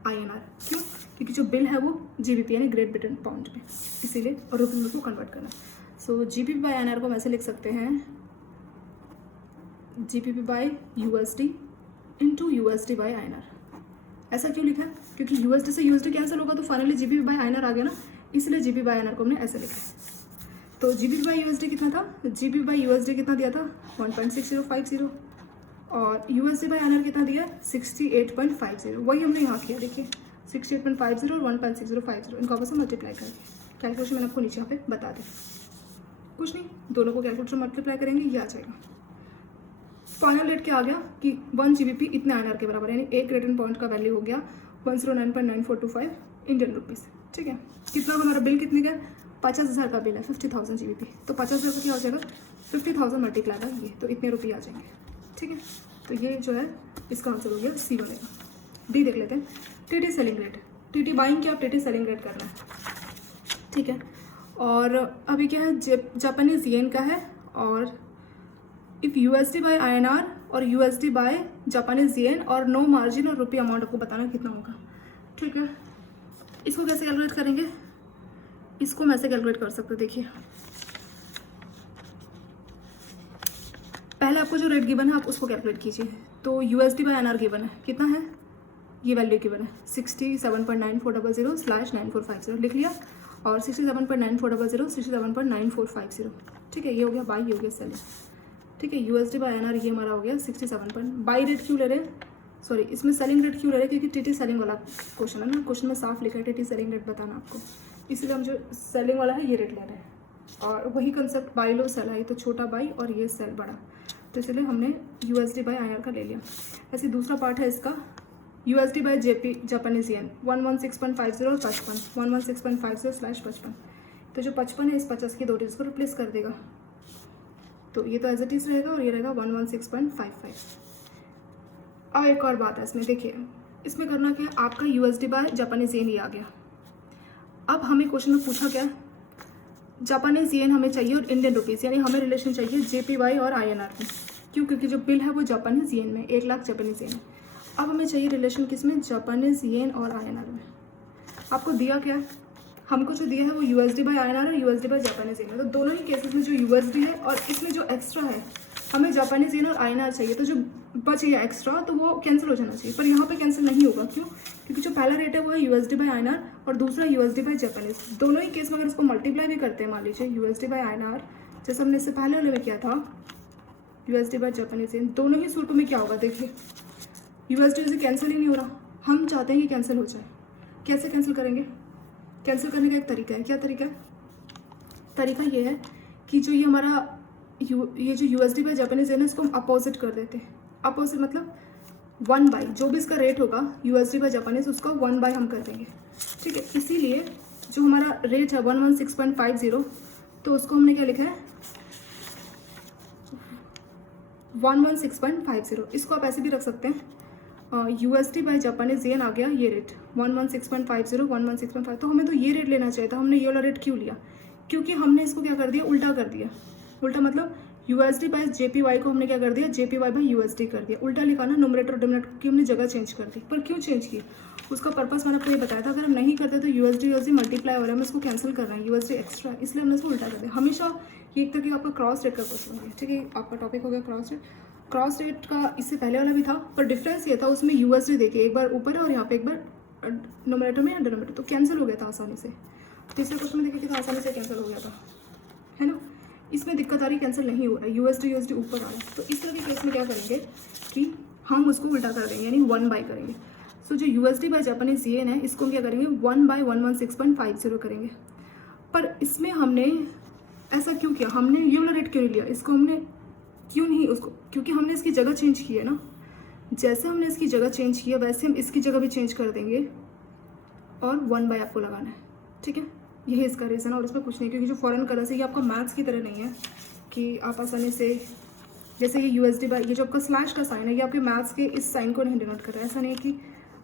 आईएनआर, क्यों, क्योंकि जो बिल है वो जीबीपी यानी ग्रेट ब्रिटेन पाउंड में, इसीलिए, और रुपये को कन्वर्ट करना है। सो जीबीपी बाई आईएनआर को हम ऐसे लिख सकते हैं, GBP by USD into USD by INR. ऐसा क्यों लिखा है, क्योंकि यूएसडी से यूएसडी कैंसिल होगा, तो फाइनली जीबीपी बाई आईएनआर आ गया ना, इसलिए जीबी बाई आईएनआर को हमने ऐसे लिखा है। तो जीबी बाई यूएसडी कितना था, जीबी बाई यूएसडी कितना दिया था 1.6050, और यूएसडी बाई आईएनआर कितना दिया 68.50, वही हमने यहाँ किया, देखिए 68.50 और 1.6050, इनको आपस में मल्टीप्लाई करके कैलकुलेशन मैंने आपको नीचे यहाँ पे बता दें, कुछ नहीं, दोनों को कैलकुलेटर मल्टीप्लाई करेंगे, ये आ जाएगा। फाइनल रेट क्या आ गया कि 1 जीबीपी इतने आईएनआर के बराबर, यानी एक रेट पॉइंट का वैल्यू हो गया 109.9425 इंडियन रुपीज़, ठीक है। कितना हमारा बिल कितने का, 50,000 का बिल है, 50,000 जीबीपी, तो 50,000 का क्या हो जाएगा 50,000 मल्टीप्लाई का ये, तो इतने रुपये आ जाएंगे, ठीक है। तो ये जो है इसका आंसर हो गया सी बनेगा। डी देख लेते हैं, TT selling rate, TT buying क्या, टीटी सेलिंग रेट करना है, ठीक है। और अभी क्या है, जापानीज येन का है, और इफ़ यूएसडी बाय आईएनआर और यूएसडी बाय जापानीज येन और नो मार्जिन और रुपये अमाउंट आपको बताना कितना होगा, ठीक है। इसको कैसे कैलकुलेट करेंगे, इसको हम ऐसे कैलकुलेट कर सकते हैं, देखिए पहले आपको जो रेट गिवन है आप उसको कैलकुलेट कीजिए। तो यूएसडी बाय आईएनआर गिवन है, कितना है, ये वैल्यू गिवन है 67.9400 / 9450 लिख लिया, और 67.9400 67.9450, ठीक है। ये हो गया बाई, ये हो गया सेलिंग, ठीक है। यूएसडी बाय आईएनआर ये हमारा हो गया 67 बाई रेट क्यों ले रहे हैं, सॉरी इसमें सेलिंग रेट क्यों ले रहे हैं, क्योंकि टीटी सेलिंग वाला क्वेश्चन है ना, क्वेश्चन में साफ लिखा है टीटी सेलिंग रेट बताना आपको, इसलिए हम जो सेलिंग वाला है ये रेट ले रहे हैं। और वही concept buy low sell high, तो छोटा बाई और ये सेल बड़ा, तो इसलिए हमने यूएसडी बाय आईएनआर का ले लिया। ऐसे दूसरा पार्ट है इसका, USD bye JP Japanese yen 116.50 और 55, 116.50/55, तो जो 55 है इस 50 की 2 डिजिट को रिप्लेस कर देगा, तो ये तो एज इट इज रहेगा, और ये रहेगा 116.55। अब एक और बात है इसमें, देखिए इसमें करना क्या है, आपका यूएसडी बाय जापानीज येन ये आ गया। अब हमें क्वेश्चन में पूछा क्या, जापानीज येन हमें चाहिए और इंडियन रुपीज़, यानी हमें रिलेशन चाहिए जेपीवाई और आईएनआर में, क्यों, क्योंकि जो बिल है वो जापानीज येन में 1 लाख जापानीज येन है। अब हमें चाहिए रिलेशन किस में, जापानीज येन और आईएनआर में। आपको दिया क्या, हमको जो दिया है वो यूएसडी बाय आईएनआर और यूएसडी बाय जापानीज येन है, तो दोनों ही केसेस में जो यूएसडी है और इसमें जो एक्स्ट्रा है हमें जापानीज येन और INR चाहिए, तो जो बच गया एक्स्ट्रा तो वो कैंसिल हो जाना चाहिए, पर यहाँ पे कैंसिल नहीं होगा। क्यों? क्योंकि जो पहला रेट है वो है USD/INR और दूसरा USD/जापानीज। दोनों ही केस में अगर इसको मल्टीप्लाई भी करते हैं, मान लीजिए USD/INR, जैसे हमने इससे पहले वाले में किया था USD/जापानीज येन, दोनों ही सूटों में क्या होगा देखिए, USD कैंसिल ही नहीं हो रहा। हम चाहते हैं कि कैंसिल हो जाए। कैसे कैंसिल करेंगे? कैंसिल करने का एक तरीका है। क्या तरीका है? तरीका ये है कि जो ये हमारा ये जो USD/जापानीज येन है इसको हम अपोजिट कर देते हैं। अपोजिट मतलब 1/, जो भी इसका रेट होगा USD/जापानीज उसका 1/, हम कर देंगे। ठीक है, इसीलिए जो हमारा रेट है 116.50, तो उसको हमने क्या लिखा है 116.50। इसको आप ऐसे भी रख सकते हैं, USD/जापानीज येन आ गया ये रेट 116.50, 116.5। तो हमें तो ये रेट लेना चाहिए था, हमने ये वाला रेट क्यों लिया? क्योंकि हमने इसको क्या कर दिया, उल्टा कर दिया। उल्टा मतलब USD/JPY को हमने क्या कर दिया, JPY/USD कर दिया। उल्टा लिखा ना, न्यूमरेटर और डिनोमिनेटर की हमने जगह चेंज कर दी। पर क्यों चेंज की? उसका पर्पस मैंने आपको ये बताया था, अगर हम नहीं करते तो USD मल्टीप्लाई हो रहा है, हमें इसको कैंसिल कर रहे हैं, USD एक्स्ट्रा, इसलिए हमने इसको उल्टा कर दिया। हमेशा ये एक तरह की आपका क्रॉस रेट का क्वेश्चन हो गया। ठीक है, आपका टॉपिक हो गया क्रॉस रेट। क्रॉस रेट का इससे पहले वाला भी था, पर डिफरेंस ये था उसमें USD देखिए एक बार ऊपर है और यहाँ पे एक बार न्यूमरेटर में या डिनोमिनेटर, तो कैंसिल हो गया था आसानी से। तीसरे क्वेश्चन में देखिए कितना आसानी से कैंसिल हो गया था, है ना। इसमें दिक्कत आ रही, कैंसिल नहीं हो रहा है, USD ऊपर आ रहा है। तो इस तरह के केस में क्या करेंगे कि हम उसको उल्टा कर देंगे, यानी 1/, करेंगे। सो जो USD/जापानीज येन है इसको हम क्या करेंगे 1/116.50 करेंगे। पर इसमें हमने ऐसा क्यों किया, हमने ये वाला रेट क्यों नहीं लिया, इसको हमने क्यों नहीं उसको, क्योंकि हमने इसकी जगह चेंज की है ना। जैसे हमने इसकी जगह चेंज किया वैसे हम इसकी जगह भी चेंज कर देंगे और 1/, आपको लगाना है। ठीक है, यही इसका रीज़न, और इसमें कुछ नहीं। क्योंकि जो फॉरेन करेंसी ये आपका मैथ्स की तरह नहीं है कि आप आसानी से, जैसे ये USD/, ये जो आपका स्लैश का साइन है ये आपके मैथ्स के इस साइन को नहीं डिनोट कर रहा है। ऐसा नहीं है कि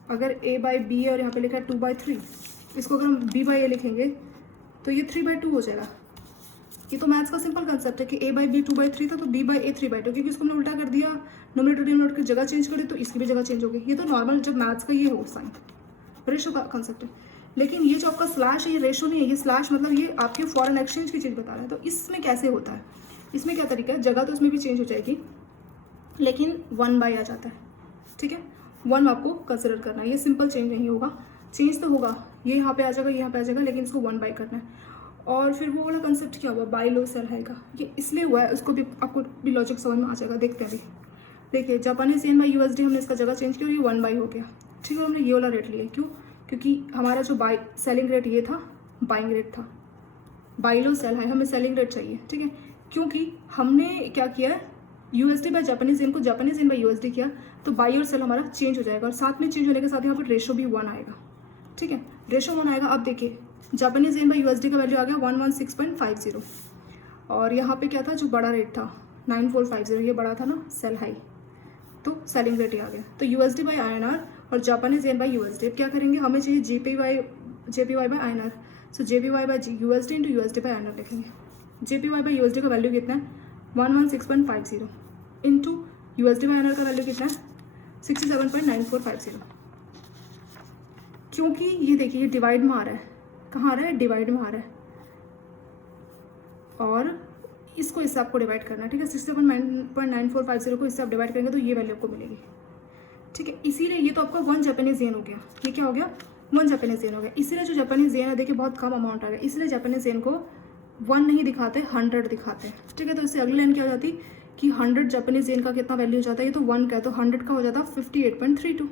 अगर A/B है और यहाँ पे लिखा है 2/3, इसको अगर हम B/A लिखेंगे तो ये 3/2 हो जाएगा। ये तो मैथ्स का सिंपल कंसेप्ट है कि A/B 2/3 था तो B/A 3/2, क्योंकि इसको हमने उल्टा कर दिया, न्यूमरेटर डिनोमिनेटर की जगह चेंज कर दी, तो इसकी भी जगह चेंज हो गई। ये तो नॉर्मल जब मैथ्स का ये हो साइन, रेशो का कंसेप्ट है। लेकिन ये जो आपका स्लैश है ये रेशो नहीं है, ये स्लैश मतलब ये आपके फॉरेन एक्सचेंज की चीज़ बता रहा है। तो इसमें कैसे होता है, इसमें क्या तरीका है, जगह तो इसमें भी चेंज हो जाएगी लेकिन 1/, आ जाता है। ठीक है, 1 आपको कंसिडर करना है, ये सिंपल चेंज नहीं होगा। चेंज तो होगा, ये यहाँ पे आ जाएगा, ये यहाँ पे आ जाएगा, लेकिन इसको 1/, करना है। और फिर वो वाला कंसेप्ट क्या हुआ, बाय लो सेल हाई का, ये इसलिए हुआ है, उसको भी आपको भी लॉजिक समझ में आ जाएगा। देखते हैं अभी। देखिए जापानीज येन बाई USD हमने इसका जगह चेंज किया और ये 1/, हो गया। ठीक है, हमने ये वाला रेट लिया, क्यों? क्योंकि हमारा जो सेलिंग रेट ये था, बाइंग रेट था। बाई लो सेल हाई, हमें सेलिंग रेट चाहिए। ठीक है, क्योंकि हमने क्या किया है, USD/जापानीज येन को जापानीज येन बाई USD किया, तो बाई और सेल हमारा चेंज हो जाएगा, और साथ में चेंज होने के साथ यहाँ पर रेशो भी 1 आएगा। ठीक है, रेशो 1 आएगा। अब देखिए जापानीज येन बाई USD का वैल्यू आ गया 116.50, और यहाँ पे क्या था, जो बड़ा रेट था 9450, ये बड़ा था ना सेल हाई, तो सेलिंग रेट ही आ गया। तो USD/INR और जापानीज येन बाई USD। अब क्या करेंगे, हमें चाहिए JPY/INR, सो JPY/USD इंटू USD/INR लिखेंगे। JPY/USD का वैल्यू कितना है 116.50 इंटू USD/INR का वैल्यू कितना है 67.9450। क्योंकि ये देखिए ये डिवाइड में आ रहा है, कहाँ आ रहा है, डिवाइड में आ रहा है, और इसको इससे आपको डिवाइड करना है। ठीक है, 67.9450 को इससे आप डिवाइड करेंगे तो ये वैल्यू आपको मिलेगी। ठीक है, इसीलिए ये तो आपका 1 जापानीज येन हो गया। ये क्या हो गया, 1 जापानीज येन हो गया। इसीलिए जो जापानीज येन है देखिए बहुत कम अमाउंट आ गया, इसलिए जापानीज येन को 1 नहीं दिखाते, 100 दिखाते हैं। ठीक है, तो इससे अगली लाइन क्या हो जाती कि 100 जापानीज येन का कितना वैल्यू हो जाता है, ये तो 1 का है, तो 100 का हो जाता 58.32,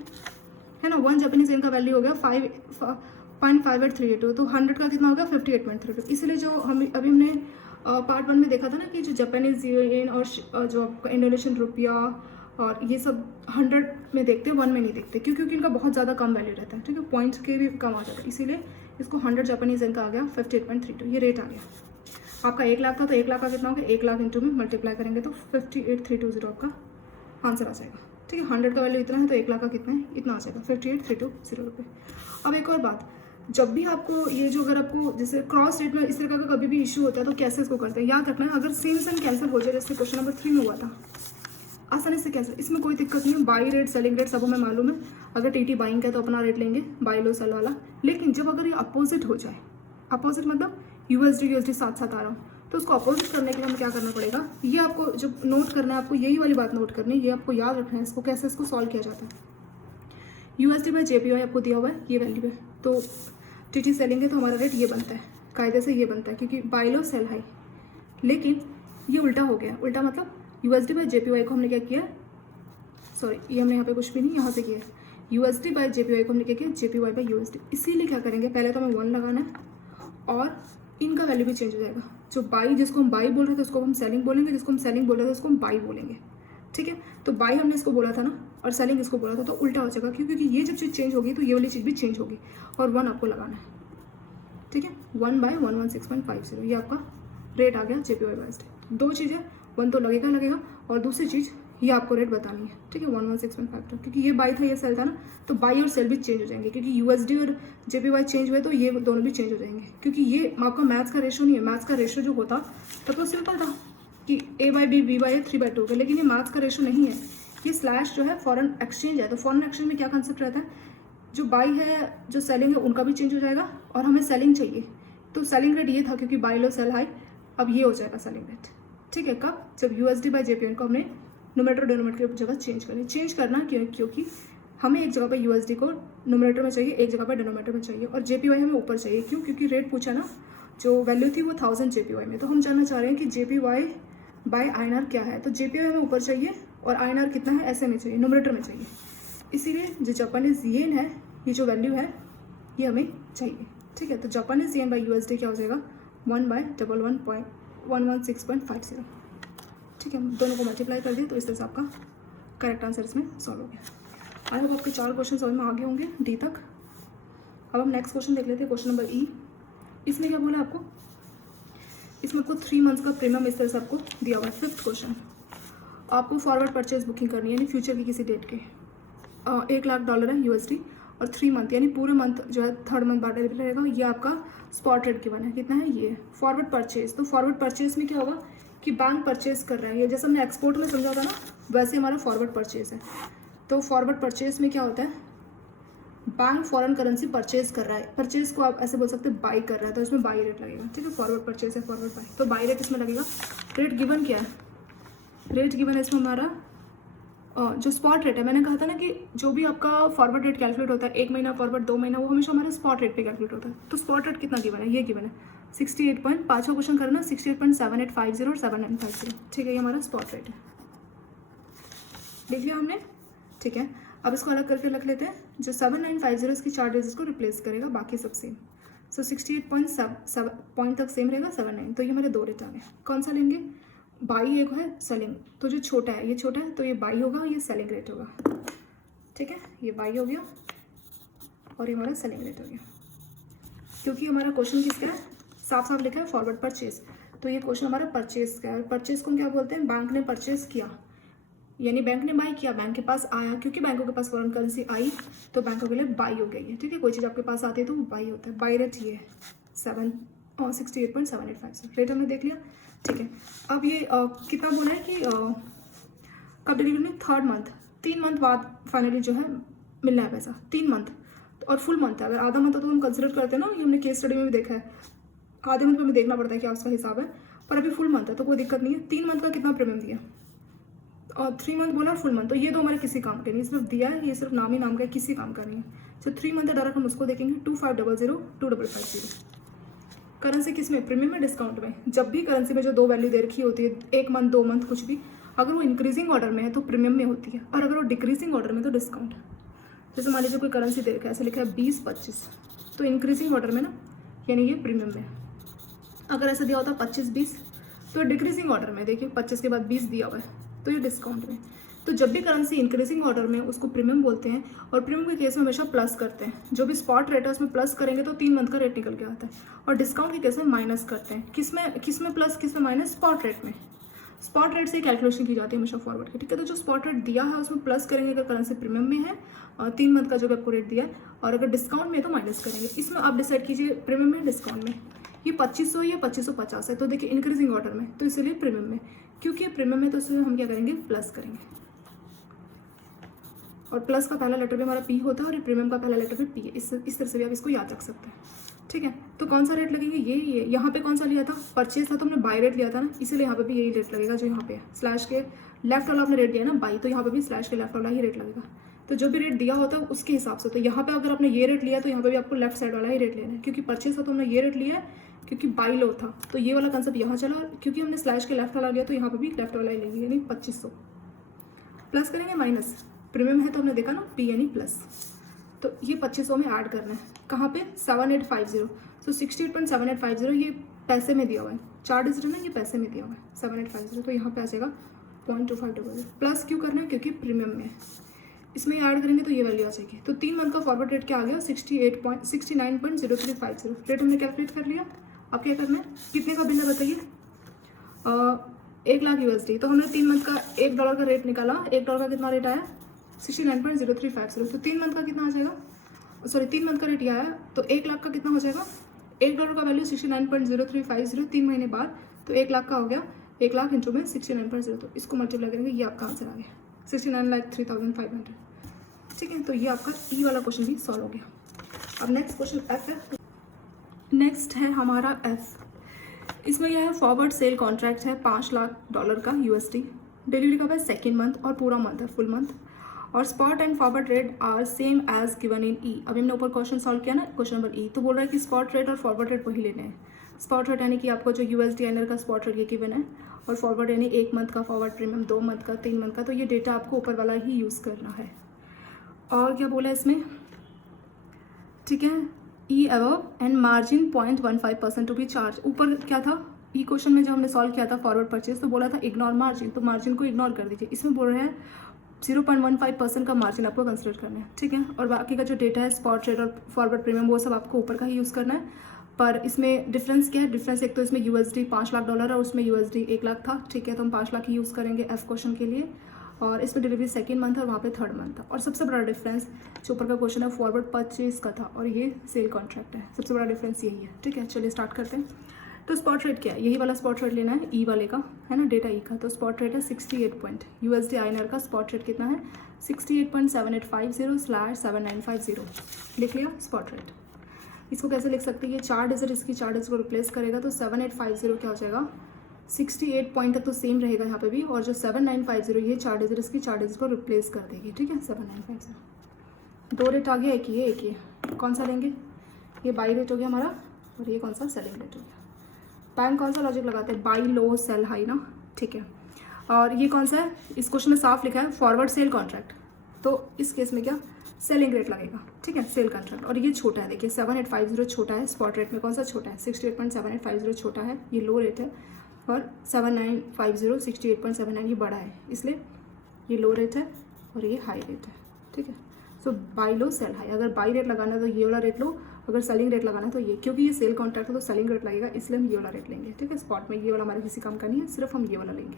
है ना। 1 जापानीज येन का वैल्यू हो गया 5.5832, तो 100 का कितना हो गया 58.32। इसलिए जो हम अभी हमने पार्ट 1 में देखा था ना कि जो जापानीज येन और जो आपका इंडोनेशियन रुपया और ये सब 100 में देखते हैं, 1 में नहीं देखते, क्योंकि इनका बहुत ज़्यादा कम वैल्यू रहता है। ठीक है, पॉइंट्स के भी कम आ जाता है, इसीलिए इसको 100 जापानीज येन का आ गया 58.32, ये रेट आ गया। आपका 1 लाख था तो 1 लाख का कितना हो गया, 1 लाख इंटू में मल्टीप्लाई करेंगे तो 58,320 आपका आंसर आ जाएगा। ठीक है, 100 का वैल्यू इतना है तो 1 लाख का कितना है, इतना आ जाएगा 58,320 रुपये। अब एक और बात, जब भी आपको ये जो अगर आपको जैसे क्रॉस रेट में इस तरह का कभी भी इशू होता है तो कैसे इसको करते हैं, याद रखना है। अगर सेम कैंसिल हो जाए, जैसे क्वेश्चन नंबर 3 में हुआ था, आसानी से कैंसिल, इसमें कोई दिक्कत नहीं है। बाई रेट सेलिंग रेट सब हमें मालूम है। अगर TT बाइंग का है तो अपना रेट लेंगे, बाई लो सेल वाला। लेकिन जब अगर ये अपोजिट हो जाए, अपोजिट मतलब USD साथ साथ आ रहा हो, तो उसको अपोजिट करने के लिए हमें क्या करना पड़ेगा, ये आपको जो नोट करना है, आपको यही वाली बात नोट करनी है, ये आपको याद रखना है इसको कैसे इसको सॉल्व किया जाता है। USD/JPY आपको दिया हुआ है, ये वैल्यू है, तो TT सेलिंग है तो हमारा रेट ये बनता है, कायदे से ये बनता है क्योंकि बाय लो सेल हाई। लेकिन ये उल्टा हो गया, उल्टा मतलब USD/JPY को हमने क्या किया, सॉरी ये हमने यहाँ पे कुछ भी नहीं यहाँ से किया है, USD/JPY को हमने क्या किया JPY/USD। इसीलिए क्या करेंगे, पहले तो हमें 1 लगाना है और इनका वैल्यू भी चेंज हो जाएगा। जो बाई, जिसको हम बाई बोल रहे थे उसको हम सेलिंग बोलेंगे, जिसको हम सेलिंग बोल रहे थे उसको हम बाई बोलेंगे, ठीक है। तो बाई हमने इसको बोला था ना और सेलिंग इसको बोला था, तो उल्टा हो जाएगा क्योंकि ये जब चीज़ चेंज होगी तो ये वाली चीज़ भी चेंज होगी और 1 आपको लगाना है, ठीक है। 1/116.50 ये आपका रेट आ गया JPY/USD। दो चीज़ें, 1 तो लगेगा और दूसरी चीज़ ये आपको रेट बतानी है, ठीक है। 116.52 क्योंकि ये बाई था ये सेल था ना, तो बाई और सेल भी चेंज हो जाएंगे क्योंकि USD और JPY चेंज हुए तो ये दोनों भी चेंज हो जाएंगे क्योंकि ये आपका मैथ्स का रेशो नहीं है। मैथ्स का रेशो जो होता तब तो सिंपल था कि A/B B/A 3/2 का, लेकिन ये मैथ्स का रेशो नहीं है, ये स्लैश जो है फॉरेन एक्सचेंज है। तो फॉरेन एक्सचेंज में क्या कंसेप्ट रहता है, जो बाई है जो सेलिंग है उनका भी चेंज हो जाएगा और हमें सेलिंग चाहिए, तो सेलिंग रेट ये था क्योंकि बाई लो सेल हाई, अब ये हो जाएगा सेलिंग रेट, ठीक है। कब, जब USD/JPY को हमने नोमीनेटर डिनोमिनेटर की जगह चेंज करना क्योंकि हमें एक जगह पे USD को नोमीनेटर में चाहिए, एक जगह पे डिनोमिनेटर में चाहिए और JPY हमें ऊपर चाहिए। क्यों, क्योंकि रेट पूछा ना, जो वैल्यू थी वो 1000 JPY में, तो हम जानना चाह रहे हैं कि JPY/INR क्या है। तो JPY हमें ऊपर चाहिए और INR कितना है, ऐसे में चाहिए, नोमीनेटर में चाहिए। इसीलिए जो जापानीज येन है, ये जो वैल्यू है ये हमें चाहिए, ठीक है। तो जापानीज येन बाई USD क्या हो जाएगा 1/111.116.50, ठीक है। दोनों को मल्टीप्लाई कर दिए तो इस तरह से आपका करेक्ट आंसर इसमें सॉल्व हो गया। आई होप आपके 4 क्वेश्चन समझ में आगे होंगे डी तक। अब हम नेक्स्ट क्वेश्चन देख लेते हैं, क्वेश्चन नंबर E। इसमें क्या बोला आपको, इसमें आपको 3 मंथ्स का प्रीमियम इस तरह से आपको दिया हुआ है। 5th क्वेश्चन, आपको फॉरवर्ड परचेज बुकिंग करनी है यानी फ्यूचर की किसी डेट के, $1,00,000 है USD और 3 मंथ यानी पूरे मंथ जो है 3rd मंथ बाद डिलीवरी रहेगा। ये आपका स्पॉट रेट गिवन है, कितना है ये फॉरवर्ड परचेज। तो फॉरवर्ड परचेज में क्या होगा कि बैंक परचेज कर रहा है, ये जैसे हमने एक्सपोर्ट में समझा था ना वैसे हमारा फॉरवर्ड परचेज है। तो फॉरवर्ड परचेज में क्या होता है, बैंक फॉरेन करेंसी परचेज कर रहा है, परचेज को आप ऐसे बोल सकते हैं बाई कर रहा है, तो इसमें बाई रेट लगेगा, ठीक है। फॉरवर्ड परचेज है, फॉरवर्ड बाई, तो बाई रेट इसमें लगेगा। रेट गिवन क्या है, रेट गिवन है इसमें हमारा जो स्पॉट रेट है। मैंने कहा था ना कि जो भी आपका फॉरवर्ड रेट कैलकुलेट होता है, 1 महीना फॉरवर्ड 2 महीना, वो हमेशा हमारे स्पॉट रेट पे कैलकुलेट होता है। तो स्पॉट रेट कितना गिवन है, ये गिवन है 68 पॉइंट, 5वां क्वेश्चन करना 68.7850 और 7950, ठीक है। ये हमारा स्पॉट रेट है, देख लिया हमने, ठीक है। अब इसको अलग करके रख लेते हैं, जो 7950 इसकी 4 डिजिट को रिप्लेस करेगा, बाकी सब सेम। सो 68.7 पॉइंट तक सेम रहेगा, 79, तो ये हमारे 2 रेट आ गए। कौन सा लेंगे, बाई एक है सेलिंग, तो जो छोटा है ये छोटा है तो ये बाई होगा, ये सेलिंग रेट होगा, ठीक है। ये बाई हो गया और ये हमारा सेलिंग रेट हो गया, क्योंकि हमारा क्वेश्चन किसका है, साफ साफ लिखा है फॉरवर्ड परचेज, तो ये क्वेश्चन हमारा परचेज का है। परचेज को क्या बोलते हैं, बैंक ने परचेज किया यानी बैंक ने बाई किया, बैंक के पास आया, क्योंकि बैंकों के पास फॉरेन करेंसी आई तो बैंकों के लिए बाई हो गई है, ठीक है। कोई चीज़ आपके पास आती है तो वो बाई होता है। बाई रेट ये है 68.7850, रेट हमने देख लिया, ठीक है। अब ये कितना बोला है कि कब डिलीवरी में, 3rd मंथ, 3 मंथ बाद फाइनली जो है मिलना है पैसा, 3 मंथ और फुल मंथ है। अगर आधा मंथ तो हम कंसिडर करते हैं ना, ये हमने केस स्टडी में भी देखा है, आधे मंथ में हमें देखना पड़ता है क्या उसका हिसाब है, पर अभी फुल मंथ है तो कोई दिक्कत नहीं है। 3 मंथ का कितना प्रीमियम दिया और 3 मंथ बोला और फुल मंथ, तो ये तो हमारे किसी काम के नहीं, सिर्फ दिया है, ये सिर्फ नाम ही नाम का है, किसी काम का नहीं है। तो 3 मंथ है, डायरेक्ट हम उसको देखेंगे 2500 2550। करेंसी किस में, प्रीमियम में, डिस्काउंट में। जब भी करेंसी में जो 2 वैल्यू दे रखी होती है, 1 मंथ 2 मंथ कुछ भी, अगर वो इंक्रीजिंग ऑर्डर में है तो प्रीमियम में होती है और अगर वो डिक्रीजिंग ऑर्डर में तो डिस्काउंट। जैसे मान लीजिए कोई करेंसी दे रखा है, ऐसे लिखा है 20-25, तो इंक्रीजिंग ऑर्डर में ना, यानी ये प्रीमियम में। अगर ऐसा दिया होता 25-20 तो डिक्रीजिंग ऑर्डर में, देखिए 25 के बाद 20 दिया हुआ है तो ये डिस्काउंट में। तो जब भी करेंसी इंक्रीजिंग ऑर्डर में उसको प्रीमियम बोलते हैं और प्रीमियम के केस में हमेशा प्लस करते हैं। जो भी स्पॉट रेट है उसमें प्लस करेंगे तो 3 मंथ का रेट निकल के आता है, और डिस्काउंट के केस में माइनस करते हैं। किसमें प्लस किसमें माइनस, स्पॉट रेट में। स्पॉट रेट से कैलकुलेशन की जाती है हमेशा फॉरवर्ड की, ठीक है। तो जो स्पॉट रेट दिया है उसमें प्लस करेंगे अगर करेंसी प्रीमियम में है, और 3 मंथ का जो भी आपको रेट दिया है, और अगर डिस्काउंट में है तो माइनस करेंगे। इसमें आप डिसाइड कीजिए प्रीमियम में डिस्काउंट में। ये 2500 या 2550 है, तो देखिए इंक्रीजिंग ऑर्डर में, तो इसलिए प्रीमियम में, क्योंकि प्रीमियम में तो इसमें हम क्या करेंगे, प्लस करेंगे। और प्लस का पहला लेटर भी हमारा पी होता है और प्रीमियम का पहला लेटर भी पी है। इस तरह से भी आप इसको याद रख सकते हैं। ठीक है। तो कौन सा रेट लगेगा, ये यहाँ पे कौन सा लिया था, परचेज था तो हमने बाई रेट लिया था ना, इसीलिए यहाँ पे भी यही रेट लगेगा जो यहाँ पे है। स्लैश के लेफ्ट वाला आपने रेट दिया ना बाई, तो यहाँ पे भी स्लैश के लेफ्ट वाला ही रेट लगेगा। तो जो भी रेट दिया होता है उसके हिसाब से, तो यहाँ पे अगर आपने ये रेट लिया तो यहाँ पे भी आपको लेफ्ट साइड वाला ही रेट लेना है, क्योंकि परचेज था तो हमने ये रेट लिया है, क्योंकि बाई लो था तो ये वाला कंसेप्ट यहाँ चला, क्योंकि हमने स्लैश के लेफ्ट वाला लिया तो यहाँ पे भी लेफ्ट वाला ही लेंगे, यानी 2500 प्लस करेंगे माइनस, प्रीमियम है तो हमने देखा ना पी यानी प्लस, तो ये 2500 में ऐड करना है। कहाँ पे 7850, तो 68.7850 ये पैसे में दिया हुआ है, 4 डिजिट ना, ये पैसे में दिया हुआ है 7850, तो यहाँ पे आ जाएगा 0.25 प्लस क्यों करना है, क्योंकि प्रीमियम में है, इसमें ऐड करेंगे तो ये वैल्यू आ जाएगी। तो 3 मंथ का फॉरवर्ड रेट क्या आ गया, 69.0350 रेट हमने कैलकुलेट कर लिया। अब क्या करना है, कितने का बिल है बताइए, 1 लाख USD, तो हमने 3 मंथ का $1 का रेट निकाला, $1 का कितना रेट आया 69.0350, तो 3 मंथ का कितना आ जाएगा, सॉरी 3 मंथ का रेट यह आया, तो 1 लाख का कितना हो जाएगा, $1 का वैल्यू 69.0350 3 महीने बाद, तो 1 लाख का हो गया, 1 लाख इंटू में 69.0, तो इसको मल्टीप्लाई करेंगे, ये आपका आंसर आ गया 69,03,500। ठीक है, तो ये आपका ई वाला क्वेश्चन भी सॉल्व हो गया। अब नेक्स्ट क्वेश्चन एफ है, नेक्स्ट है हमारा एफ, इसमें यह है फॉरवर्ड सेल कॉन्ट्रैक्ट है $5 लाख का USD, डिलीवरी कब है 2nd मंथ और पूरा मंथ है फुल मंथ, और spot and forward rate are same as given in E. अभी हमने ऊपर क्वेश्चन सॉल्व किया ना, क्वेश्चन नंबर ई, तो बोल रहा है कि स्पॉट रेट और फॉरवर्ड रेट वही लेने हैं। स्पॉट रेट यानी कि आपको जो USD INR का स्पॉट रेट ये गिवन है, और फॉरवर्ड यानी 1 मंथ का फॉरवर्ड प्रीमियम, 2 मंथ का, 3 मंथ का, तो ये डेटा आपको ऊपर वाला ही यूज़ करना है। और क्या बोला इसमें, ठीक है, E above and margin 0.15% to be charge. ऊपर क्या था ई क्वेश्चन में जो हमने सॉल्व किया था फॉरवर्ड परचेज, तो बोला था इग्नोर मार्जिन, तो मार्जिन को इग्नोर कर दीजिए। इसमें बोल रहे हैं 0.15% का मार्जिन आपको कंसिडर करना है, ठीक है। और बाकी का जो डेटा है स्पॉट रेट और फॉरवर्ड प्रीमियम वो सब आपको ऊपर का ही यूज़ करना है। पर इसमें डिफरेंस क्या है, डिफरेंस एक तो इसमें USD $5 लाख है और उसमें USD 1 लाख था, ठीक है, तो हम 5 लाख ही यूज़ करेंगे एफ क्वेश्चन के लिए। और इसमें डिलीवरी 2nd मंथ है और वहाँ पे 3rd मंथ था। और सबसे बड़ा डिफरेंस जो ऊपर का क्वेश्चन है फॉरवर्ड परचेज का था और ये सेल कॉन्ट्रैक्ट है, सबसे बड़ा डिफरेंस यही है, ठीक है। चलिए स्टार्ट करते हैं। तो स्पॉट रेट क्या है, यही वाला स्पॉट रेट लेना है, ई वाले का है ना, डेटा ई का। तो स्पॉट रेट है 68 पॉइंट, USD INR का स्पॉट रेट कितना है 68.7850/7950, लिख लिया स्पॉट रेट। इसको कैसे लिख सकते हैं, ये 4 डिजिट इसकी 4 डिजिट को रिप्लेस करेगा तो 7850 क्या हो जाएगा, 68 पॉइंट तक तो सेम रहेगा यहाँ पे भी, और जो 7950 ये 4 डिजिट इसकी 4 डिजिट को रिप्लेस कर देगी, ठीक है। 7950 2 रेट आ गया, एक ये कौन सा लेंगे, ये बाई रेट हो गया हमारा, और ये कौन सा सेलिंग रेट हो गया। बैंक कौन सा लॉजिक लगाते हैं, बाई लो सेल हाई ना, ठीक है। और ये कौन सा है, इस क्वेश्चन में साफ लिखा है फॉरवर्ड सेल कॉन्ट्रैक्ट, तो इस केस में क्या सेलिंग रेट लगेगा, ठीक है, सेल कॉन्ट्रैक्ट। और ये छोटा है, देखिए 7850 छोटा है, स्पॉट रेट में कौन सा छोटा है 68.7850 छोटा है, ये लो रेट है, और 7950 68.79 ये बड़ा है, इसलिए ये लो रेट है और ये हाई रेट है, ठीक है। So by low sell high, अगर बाई रेट लगाना है तो ये वाला रेट लो, अगर सेलिंग रेट लगाना है तो ये, क्योंकि ये सेल कॉन्ट्रैक्ट है तो सेलिंग रेट लगेगा, इसलिए हम ये वाला रेट लेंगे, ठीक है। स्पॉट में ये वाला हमारे किसी काम का नहीं है, सिर्फ हम ये वाला लेंगे।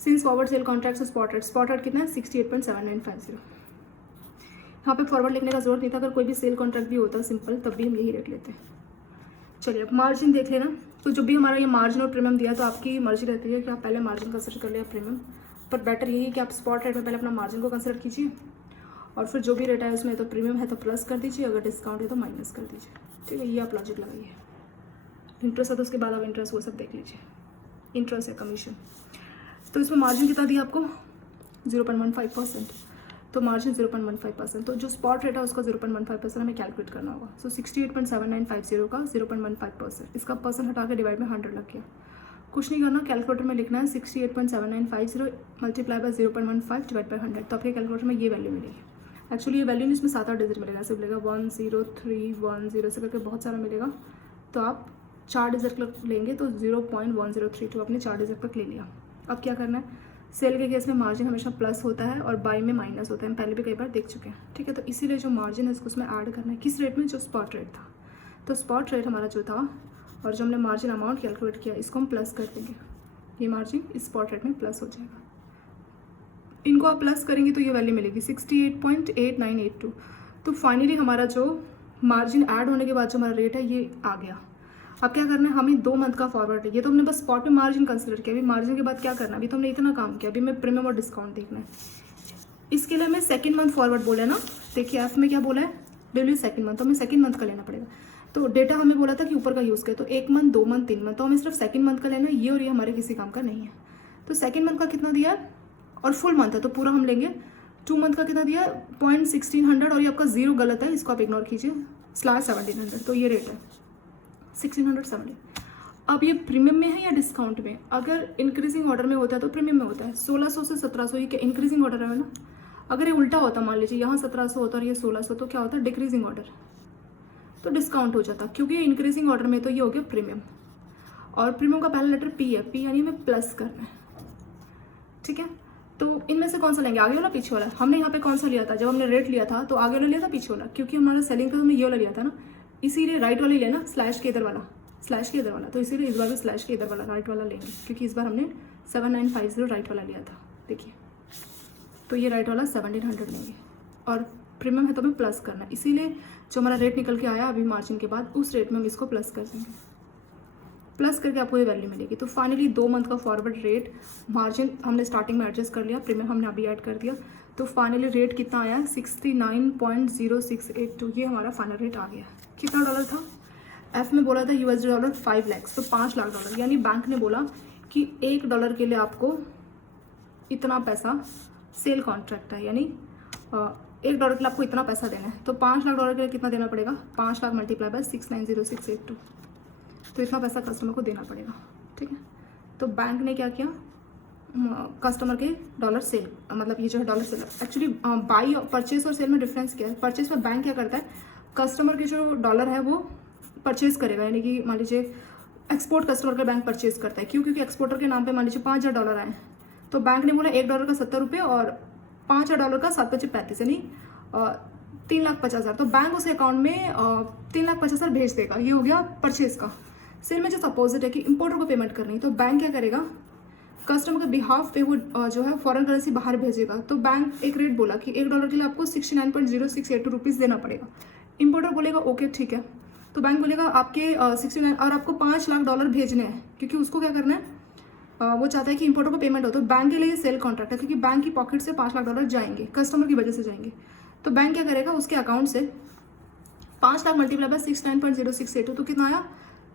सिंस फॉरवर्ड सेल कॉन्ट्रैक्ट से स्पॉट रेट कितना है 68.7950। यहाँ पे फॉरवर्ड लिखने का जरूरत नहीं था, अगर कोई भी सेल कॉन्ट्रैक्ट भी होता सिंपल तब भी हम यही रेट लेते हैं। चलिए अब मार्जिन देख लेना, तो जब भी हमारा ये मार्जिन और प्रीमियम दिया तो आपकी मर्जी रहती है कि आप पहले मार्जिन कंसिडर कर लिया प्रीमियम, पर बेटर यही है कि आप स्पॉट रेट में पहले अपना मार्जिन को कंसिडर कीजिए, और फिर जो भी रेट है उसमें तो प्रीमियम है तो प्लस कर दीजिए, अगर डिस्काउंट है तो माइनस कर दीजिए, ठीक है। ये आप लॉजिक लगाइए। इंटरेस्ट है तो उसके बाद आप इंटरेस्ट वो सब देख लीजिए, इंटरेस्ट है कमीशन। तो इसमें मार्जिन कितना दिया आपको 0.15%, तो मार्जिन 0.15%, तो जो स्पॉट रेट है उसका 0.15% हमें कैलकुलेट करना होगा। सो 68.7950 का 0.15%, इसका परसेंट हटा के डिवाइड में 100 लग गया। कुछ नहीं करना, कैलकुलेटर में लिखना है 68.7950 मल्टीप्लाई बाय 0.15 डिवाइड बाय 100, तो आपके कैलकुलेटर में ये वैल्यू मिलेगी। एक्चुअली ये वैल्यू नहीं, इसमें 7-8 डिजिट मिलेगा, ऐसे मिलेगा 10310 से करके बहुत सारा मिलेगा, तो आप 4 डिजिट लेंगे तो 0.1032 आपने 4 डिजिट तक ले लिया। अब क्या करना है, सेल के केस में मार्जिन हमेशा प्लस होता है और बाई में माइनस होता है, हम पहले भी कई बार देख चुके हैं, ठीक है। तो इसीलिए जो मार्जिन है इसको उसमें ऐड करना है, किस रेट में, जो स्पॉट रेट था। तो स्पॉट रेट हमारा जो था और जो हमने मार्जिन अमाउंट कैलकुलेट किया इसको हम प्लस कर देंगे, ये मार्जिन इस स्पॉट रेट में प्लस हो जाएगा। इनको आप प्लस करेंगे तो ये वैल्यू मिलेगी 68.8982। तो फाइनली हमारा जो मार्जिन ऐड होने के बाद जो हमारा रेट है ये आ गया। अब क्या करना है, हमें 2 मंथ का फॉरवर्ड है, ये तो हमने बस स्पॉट में मार्जिन कंसिडर किया, अभी मार्जिन के बाद क्या करना है, अभी तो हमने इतना काम किया, अभी हमें प्रीमियम और डिस्काउंट देखना है। इसके लिए हमें 2nd मंथ फॉरवर्ड बोला है ना, देखिए एफ में क्या बोला है डिलीवरी सेकंड मंथ, तो हमें सेकंड मंथ का लेना पड़ेगा। तो डेटा हमें बोला था कि ऊपर का यूज़ करें, तो 1 मंथ, 2 मंथ, 3 मंथ, तो हमें सिर्फ सेकंड मंथ का लेना है। ये और ये हमारे किसी काम का नहीं है। तो सेकंड मंथ का कितना दिया है और फुल मंथ है तो पूरा हम लेंगे। 2 मंथ का कितना दिया है 0.1600 और ये आपका जीरो गलत है, इसको आप इग्नोर कीजिए, /1700, तो ये रेट है 1670। अब ये प्रीमियम में है या डिस्काउंट में? अगर इंक्रीजिंग ऑर्डर में होता है तो प्रीमियम में होता है। 1600 से 1700 ये क्या इंक्रीजिंग ऑर्डर है ना। अगर ये उल्टा होता, मान लीजिए यहाँ 1700 होता और ये 1600, तो क्या होता है डिक्रीजिंग ऑर्डर, तो डिस्काउंट हो जाता। क्योंकि ये इंक्रीजिंग ऑर्डर में तो ये हो गया प्रीमियम, और प्रीमियम का पहला लेटर पी है, पी यानी हमें प्लस करना है, ठीक है। तो इनमें से कौन सा लेंगे, आगे वाला पीछे वाला? हमने यहाँ पे कौन सा लिया था, जब हमने रेट लिया था तो आगे वाला लिया था पीछे वाला, क्योंकि हमारा सेलिंग का हमने ये वाला लिया था ना, इसीलिए राइट वाला ही लेना, स्लैश के इधर वाला, स्लैश के इधर वाला, तो इसीलिए इस बार भी स्लैश के इधर वाला राइट वाला लेंगे, क्योंकि इस बार हमने 7950 राइट वाला लिया था। देखिए, तो ये राइट वाला 1700 लेंगे, और प्रीमियम है तो हमें प्लस करना है, इसीलिए जो हमारा रेट निकल के आया अभी मार्जिन के बाद, उस रेट में हम इसको प्लस कर देंगे, प्लस करके आपको ये वैल्यू मिलेगी। तो फाइनली 2 मंथ का फॉरवर्ड रेट, मार्जिन हमने स्टार्टिंग में एडजस्ट कर लिया, प्रीमियम हमने अभी ऐड कर दिया, तो फाइनली रेट कितना आया 69.0682, ये हमारा फाइनल रेट आ गया। कितना डॉलर था? एफ में बोला था $5 लाख, तो 5 लाख डॉलर, यानी बैंक ने बोला कि $1 के लिए आपको इतना पैसा, सेल कॉन्ट्रैक्ट है, यानी $1 के लिए आपको इतना पैसा देना है, तो $5 लाख के लिए कितना देना पड़ेगा, 5 लाख मल्टीप्लाई बाय 690682, तो इतना पैसा कस्टमर को देना पड़ेगा, ठीक है। तो बैंक ने क्या किया, कस्टमर के डॉलर सेल, मतलब ये जो है dollar sell, actually buy purchase और सेल में डिफरेंस क्या है। परचेज में बैंक क्या करता है, कस्टमर के जो डॉलर है वो परचेज करेगा, यानी कि मान लीजिए एक्सपोर्ट कस्टमर का बैंक परचेज करता है, क्यों? क्योंकि एक्सपोर्टर के नाम पे मान लीजिए $5000 आए, तो बैंक ने बोला $1 का 70 रुपये और $5000 का 7×5 यानी 3,50,000, तो बैंक उस अकाउंट में 3,50,000 भेज देगा। ये हो गया परचेज का। सेल में जो अपोजिट है कि इंपोर्टर को पेमेंट करनी, तो बैंक क्या करेगा, कस्टमर के बिहाफ पे वो जो है फॉरेन करेंसी बाहर भेजेगा, तो बैंक एक रेट बोला कि $1 के लिए आपको 69.0682 रुपीज़ देना पड़ेगा। इंपोर्टर बोलेगा ओके ठीक है, तो बैंक बोलेगा आपके 69 और आपको $5 लाख भेजने हैं, क्योंकि उसको क्या करना है, वो चाहता है कि इंपोर्टर को पेमेंट हो, तो बैंक के लिए सेल कॉन्ट्रैक्ट है, क्योंकि बैंक की पॉकेट से $5 लाख जाएंगे, कस्टमर की वजह से जाएंगे, तो बैंक क्या करेगा, उसके अकाउंट से 5 लाख मल्टीप्लाई बाय 69.0682, तो कितना आया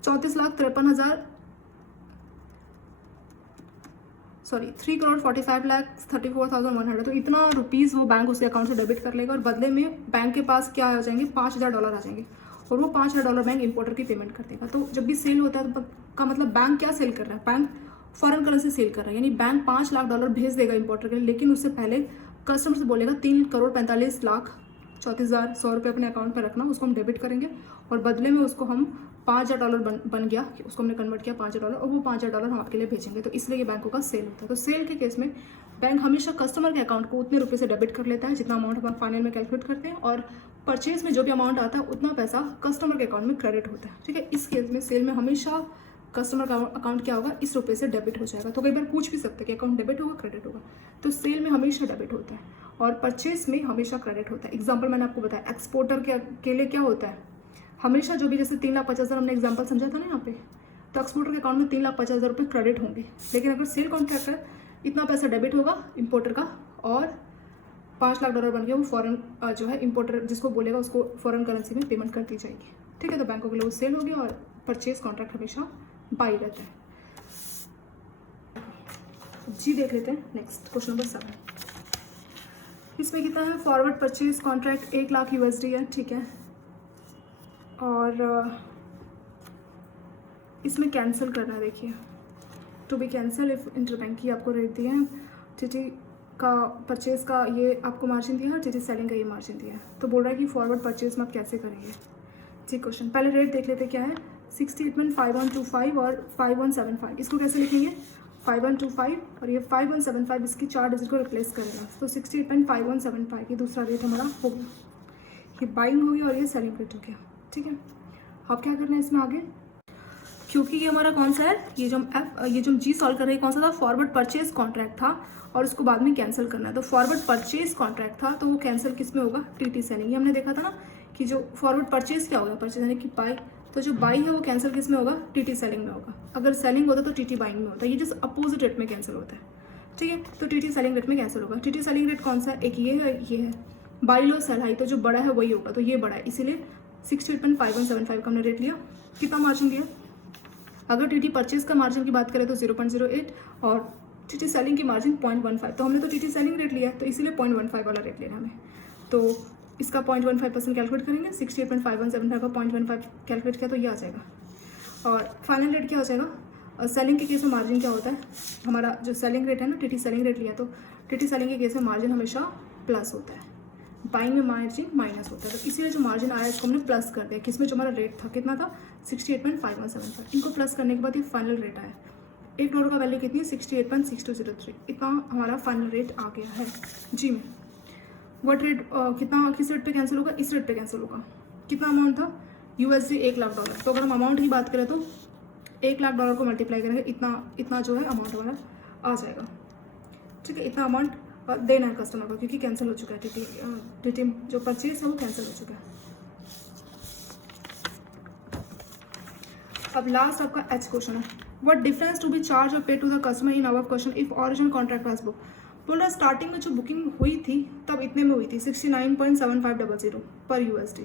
3,45,34,100, तो इतना रुपीज़ वो बैंक उसके अकाउंट से डेबिट कर लेगा, और बदले में बैंक के पास क्या आ जाएंगे, $5,000 आ जाएंगे, और वो $5,000 बैंक इंपोर्टर की पेमेंट कर देगा। तो जब भी सेल होता है तो का मतलब बैंक क्या सेल कर रहा है, बैंक फॉरेन करेंसी सेल कर रहा है, यानी बैंक $5 लाख भेज देगा इंपोर्टर के लिए, लेकिन उससे पहले कस्टमर से बोलेगा 3,45,34,100 रुपये अपने अकाउंट पर रखना, उसको हम डेबिट करेंगे, और बदले में उसको हम $5,000 बन गया, उसको हमने कन्वर्ट किया $5,000, और वो $5,000 हम आपके लिए भेजेंगे, तो इसलिए ये बैंकों का सेल होता है। तो सेल के केस में बैंक हमेशा कस्टमर के अकाउंट को उतने रुपये से डेबिट कर लेता है जितना अमाउंट हम फाइनल में कैलकुलेट करते हैं, और परचेज में जो भी अमाउंट आता है उतना पैसा कस्टमर के अकाउंट में क्रेडिट होता है, ठीक है। इस केस में सेल में हमेशा कस्टमर का अकाउंट क्या होगा, इस रुपये से डेबिट हो जाएगा। तो कई बार पूछ भी सकते हैं कि अकाउंट डेबिट होगा क्रेडिट होगा, तो सेल में हमेशा डेबिट होता है और परचेज में हमेशा क्रेडिट होता है। एग्जाम्पल मैंने आपको बताया, एक्सपोर्टर के लिए क्या होता है, हमेशा जो भी, जैसे 3,50,000 हमने एग्जाम्पल समझा था ना यहाँ पे, तो एक्सपोर्टर के अकाउंट में 3,50,000 रुपये क्रेडिट होंगे, लेकिन अगर सेल कॉन्ट्रैक्ट है इतना पैसा डेबिट होगा इंपोर्टर का, और $5 लाख बन गया, वो फॉरेन जो है इंपोर्टर जिसको बोलेगा उसको फॉरेन करेंसी में पेमेंट कर दी जाएगी, ठीक है। तो बैंकों के लिए वो सेल हो गया, और परचेज कॉन्ट्रैक्ट हमेशा बाई रहता है। जी देख लेते हैं नेक्स्ट क्वेश्चन नंबर 7। इसमें कितना है, फॉरवर्ड परचेज कॉन्ट्रैक्ट $1 लाख है, ठीक है, और इसमें कैंसिल करना है। देखिए, to be cancel if interbank की आपको रेट दिया है, टीटी का परचेज़ का ये आपको मार्जिन दिया है, टीटी सेलिंग का ये मार्जिन दिया है, तो बोल रहा है कि फॉरवर्ड परचेज में आप कैसे करेंगे। जी क्वेश्चन, पहले रेट देख लेते क्या है, 68.5125 और 5175, इसको कैसे लिखेंगे, 5125 और ये 5175, इसकी 4 डिजिट को रिप्लेस करेगा, तो 68.5175 ये दूसरा रेट हमारा हो गया, ये बाइंग हो गया और ये सेलिंग रेट हो गया, ठीक है। अब क्या करना है इसमें आगे, क्योंकि ये हमारा कौन सा है, ये जो हम जी सॉल्व कर रहे हैं कौन सा था, फॉरवर्ड परचेज कॉन्ट्रैक्ट था, और उसको बाद में कैंसिल करना है। तो फॉरवर्ड परचेज कॉन्ट्रैक्ट था, तो वो कैंसिल किस में होगा, टीटी सेलिंग। ये हमने देखा था ना कि जो फॉरवर्ड परचेज क्या होगा, परचेज यानी कि बाई, तो जो बाई है वो कैंसिल किस में होगा, टीटी सेलिंग में होगा। अगर सेलिंग होता तो टीटी बाइंग में होता है, ये जस्ट अपोजिट रेट में कैंसिल होता है, ठीक है। तो टीटी सेलिंग रेट में कैंसिल होगा। टीटी सेलिंग रेट कौन सा है, एक ये है, ये है, बाई लो सेल हाई, तो जो बड़ा है वही होगा, तो ये बड़ा है, इसीलिए 68.5175 का हमने रेट लिया। कितना मार्जिन दिया? अगर टीटी परचेज का मार्जिन की बात करें तो 0.08 और टीटी सेलिंग की मार्जिन 0.15, तो हमने तो टीटी सेलिंग रेट लिया है, तो इसीलिए 0.15 वाला रेट लेना हमें। तो इसका 0.15% कैलकुलेट करेंगे, 68.5175 का 0.15 कैलकुलेट किया तो ये आ जाएगा। और फाइनल रेट क्या हो जाएगा? सेलिंग के केस में मार्जिन क्या होता है? हमारा जो सेलिंग रेट है ना, टीटी सेलिंग रेट लिया, तो टीटी सेलिंग के केस में मार्जिन हमेशा प्लस होता है, बाइंग में मार्जिन माइनस होता है, तो इसीलिए जो मार्जिन आया इसको हमने प्लस कर दिया। किसमें? जो हमारा रेट था कितना था? 68.5175, इनको प्लस करने के बाद ये फाइनल रेट आया। $1 का वैल्यू कितनी है? 68.6203, इतना हमारा फाइनल रेट आ गया है जी में। वट रेट कितना, किस रेट पे कैंसिल होगा? इस रेट पे कैंसिल होगा। कितना अमाउंट था? USD $1,00,000, तो अगर हम अमाउंट की बात करें तो $1,00,000 को मल्टीप्लाई करेंगे, इतना जो है अमाउंट हमारा आ जाएगा। ठीक है, इतना अमाउंट देना है कस्टमर को, क्योंकि कैंसिल हो चुका है, टीटी जो परचेज है वो कैंसिल हो चुका है। अब लास्ट आपका H क्वेश्चन है, what difference to be charge और pay to the customer in our question if original contract was book. बोल रहा है स्टार्टिंग में जो बुकिंग हुई थी तब इतने में हुई थी 69.7500 पर USD।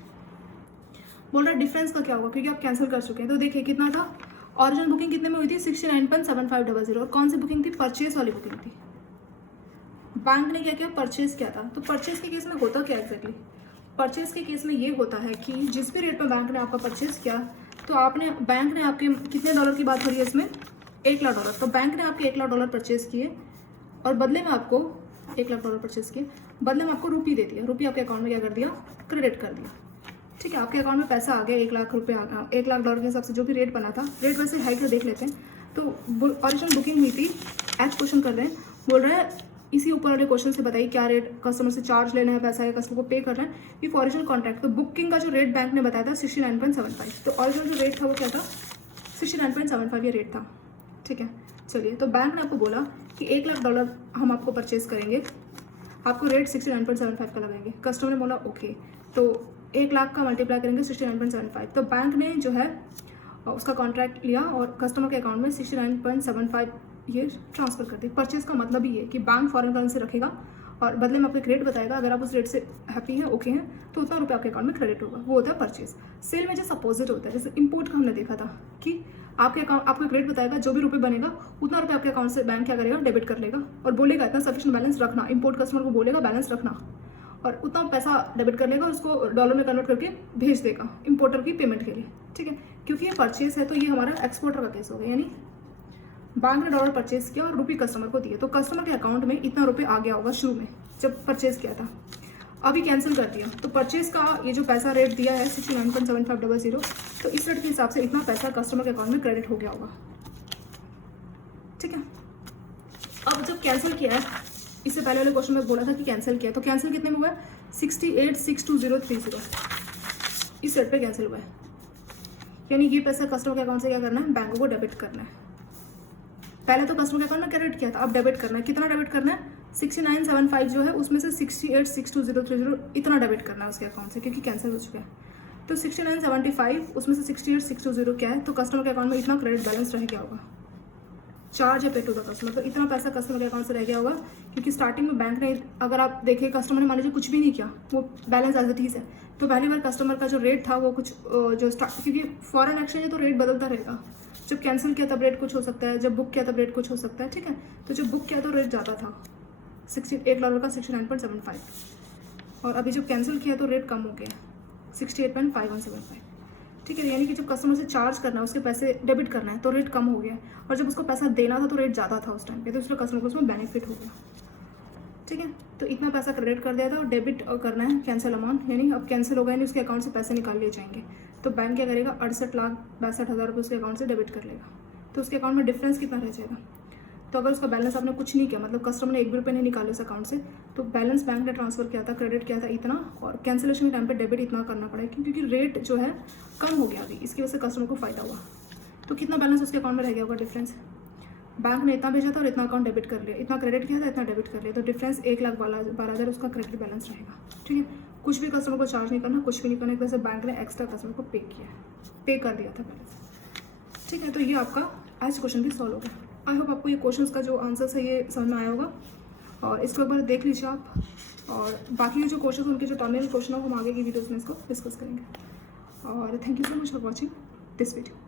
बोल रहा है डिफरेंस का क्या होगा, क्योंकि आप कैंसिल कर चुके हैं। तो देखिए कितना था, ओरिजिनल बुकिंग कितने में हुई थी? 69.7500, और कौन सी बुकिंग थी? परचेज वाली बुकिंग थी। बैंक ने क्या किया? परचेज किया था। तो परचेज के केस में होता क्या एग्जैक्टली? परचेज के केस में ये होता है कि जिस भी रेट में बैंक ने आपका परचेज किया, तो आपने, बैंक ने आपके कितने डॉलर की बात हो रही है इसमें? $1,00,000, तो बैंक ने आपके $1,00,000 परचेज किए और बदले में आपको $1,00,000 परचेज किए, बदले में आपको रुपये दे दिया, रुपये आपके अकाउंट में क्या कर दिया? क्रेडिट कर दिया। ठीक है, आपके अकाउंट में पैसा आ गया, $1,00,000 आ गया, $1,00,000 के हिसाब से जो भी रेट बना था, रेट वैसे हाई कर देख लेते हैं। तो ओरिजिनल बुकिंग हुई थी, H क्वेश्चन कर रहे हैं, बोल रहे हैं इसी ऊपर वाले क्वेश्चन से बताइए क्या रेट कस्टमर से चार्ज लेना है, पैसा या कस्टमर को पे करना है इफ ओरिजिनल कॉन्ट्रैक्ट। तो बुकिंग का जो रेट बैंक ने बताया था 69.75, तो ओरिजिनल जो रेट था वो क्या था? 69.75 ये रेट था। ठीक है, चलिए, तो बैंक ने आपको बोला कि $1,00,000 हम आपको परचेज करेंगे, आपको रेट 69.75 का लगाएंगे। कस्टमर ने बोला ओके, तो 1,00,000 का मल्टीप्लाई करेंगे 69.75, तो बैंक ने जो है उसका कॉन्ट्रैक्ट लिया और कस्टमर के अकाउंट में 69.75 ये ट्रांसफ़र कर दी। परचेज का मतलब ही है कि बैंक फॉरेन करेंसी रखेगा और बदले में आपको एक रेट बताएगा, अगर आप उस रेट से हैप्पी हैं, ओके हैं, तो उतना रुपये आपके अकाउंट में क्रेडिट होगा, वो होता है परचेज। सेल में जैसे अपोजिट होता है, जैसे इंपोर्ट का हमने देखा था कि आपके अकाउंट आपको एक रेट बताएगा, जो भी रुपये बनेगा उतना रुपये आपके अकाउंट से बैंक क्या करेगा? डेबिट कर लेगा और बोलेगा इतना सफिशिएंट बैलेंस रखना। इंपोर्ट कस्टमर को बोलेगा बैलेंस रखना और उतना पैसा डेबिट कर लेगा, उसको डॉलर में कन्वर्ट करके भेज देगा इंपोर्टर की पेमेंट के लिए। ठीक है, क्योंकि ये परचेज है तो ये हमारा एक्सपोर्टर का केस हो गया, यानी बैंक ने डॉलर परचेज किया और रुपये कस्टमर को दिए, तो कस्टमर के अकाउंट में इतना रुपये आ गया होगा शुरू में जब परचेज किया था, अभी कैंसिल कर दिया, तो परचेज का ये जो पैसा रेट दिया है 69.7500, तो इस रेट के हिसाब से इतना पैसा कस्टमर के अकाउंट में क्रेडिट हो गया होगा। ठीक है, अब जब कैंसिल किया है, इससे पहले वाले क्वेश्चन में बोला था कि कैंसिल किया, तो कैंसिल कितने में हुआ है? 68,62030, इस रेट पे कैंसिल हुआ है, यानी ये पैसा कस्टमर के अकाउंट से क्या करना है? बैंकों को डेबिट करना है। पहले तो कस्टमर के अकाउंट में क्रेडिट किया था, अब डेबिट करना है। कितना डेबिट करना है? 6975 जो है उसमें से 68,62030 इतना डेबिट करना है उसके अकाउंट से, क्योंकि कैंसिल हो चुका है। तो 6975 उसमें से 68,620 क्या है? तो कस्टमर के अकाउंट में इतना क्रेडिट बैलेंस रह गया होगा, चार्ज है पे टू द कस्टमर, तो इतना पैसा कस्टमर के अकाउंट से रह गया होगा, क्योंकि स्टार्टिंग में बैंक ने, अगर आप देखिए कस्टमर ने मान लीजिए कुछ भी नहीं किया, वो बैलेंस एज इट इज है, तो पहली बार कस्टमर का जो रेट था वो कुछ जो क्योंकि फॉरेन एक्सचेंज है तो रेट बदलता रहेगा, जब कैंसिल किया तब रेट कुछ हो सकता है, जब बुक किया तब रेट कुछ हो सकता है। ठीक है, तो जब बुक किया तो रेट ज़्यादा था $1 का 69.75, और अभी जब कैंसिल किया तो रेट कम हो गया 68.5175। ठीक है, यानी कि जब कस्टमर से चार्ज करना है, उसके पैसे डेबिट करना है, तो रेट कम हो गया, और जब उसको पैसा देना था तो रेट ज़्यादा था उस टाइम पे, तो इसलिए कस्टमर को उसमें बेनिफिट हो गया। ठीक है, तो इतना पैसा क्रेडिट कर दिया था और डेबिट करना है कैंसिल अमाउंट, यानी अब कैंसिल होगा, यानी उसके अकाउंट से पैसे निकाल लिए जाएंगे, तो बैंक क्या करेगा? 68,62,000 रुपये उसके अकाउंट से डेबिट कर लेगा, तो उसके अकाउंट में डिफरेंस कितना रह जाएगा? तो अगर उसका बैलेंस आपने कुछ नहीं किया, मतलब कस्टमर ने 1 भी रुपये नहीं निकाले उस अकाउंट से, तो बैलेंस बैंक ने ट्रांसफर किया था, क्रेडिट किया था इतना, और कैंसिलेशन के टाइम पे डेबिट इतना करना पड़ा, क्योंकि रेट जो है कम हो गया अभी, इसकी वजह से कस्टमर को फ़ायदा हुआ। तो कितना बैलेंस उसके अकाउंट में रह गया होगा डिफरेंस? बैंक ने इतना भेजा था और इतना अकाउंट डेबिट कर लिया, इतना क्रेडिट किया था, इतना डेबिट कर लिया, तो डिफरेंस 1,12,000 उसका क्रेडिट बैलेंस रहेगा। ठीक है, कुछ भी कस्टमर को चार्ज नहीं करना, कुछ भी नहीं करना, एक तरह से बैंक ने एक्स्ट्रा कस्टमर को पे किया है, पे कर दिया था बैलेंस। ठीक है, तो ये आपका आज क्वेश्चन भी सॉल्व हो गया। आई होप आपको ये क्वेश्चन का जो आंसर है ये समझ में आया होगा। और इसको एक बार देख लीजिए आप, और बाकी के जो क्वेश्चन उनके जो टर्मिनल क्वेश्चन है हम आगे की वीडियोज़ में इसको डिस्कस करेंगे। और thank you so much for watching this video.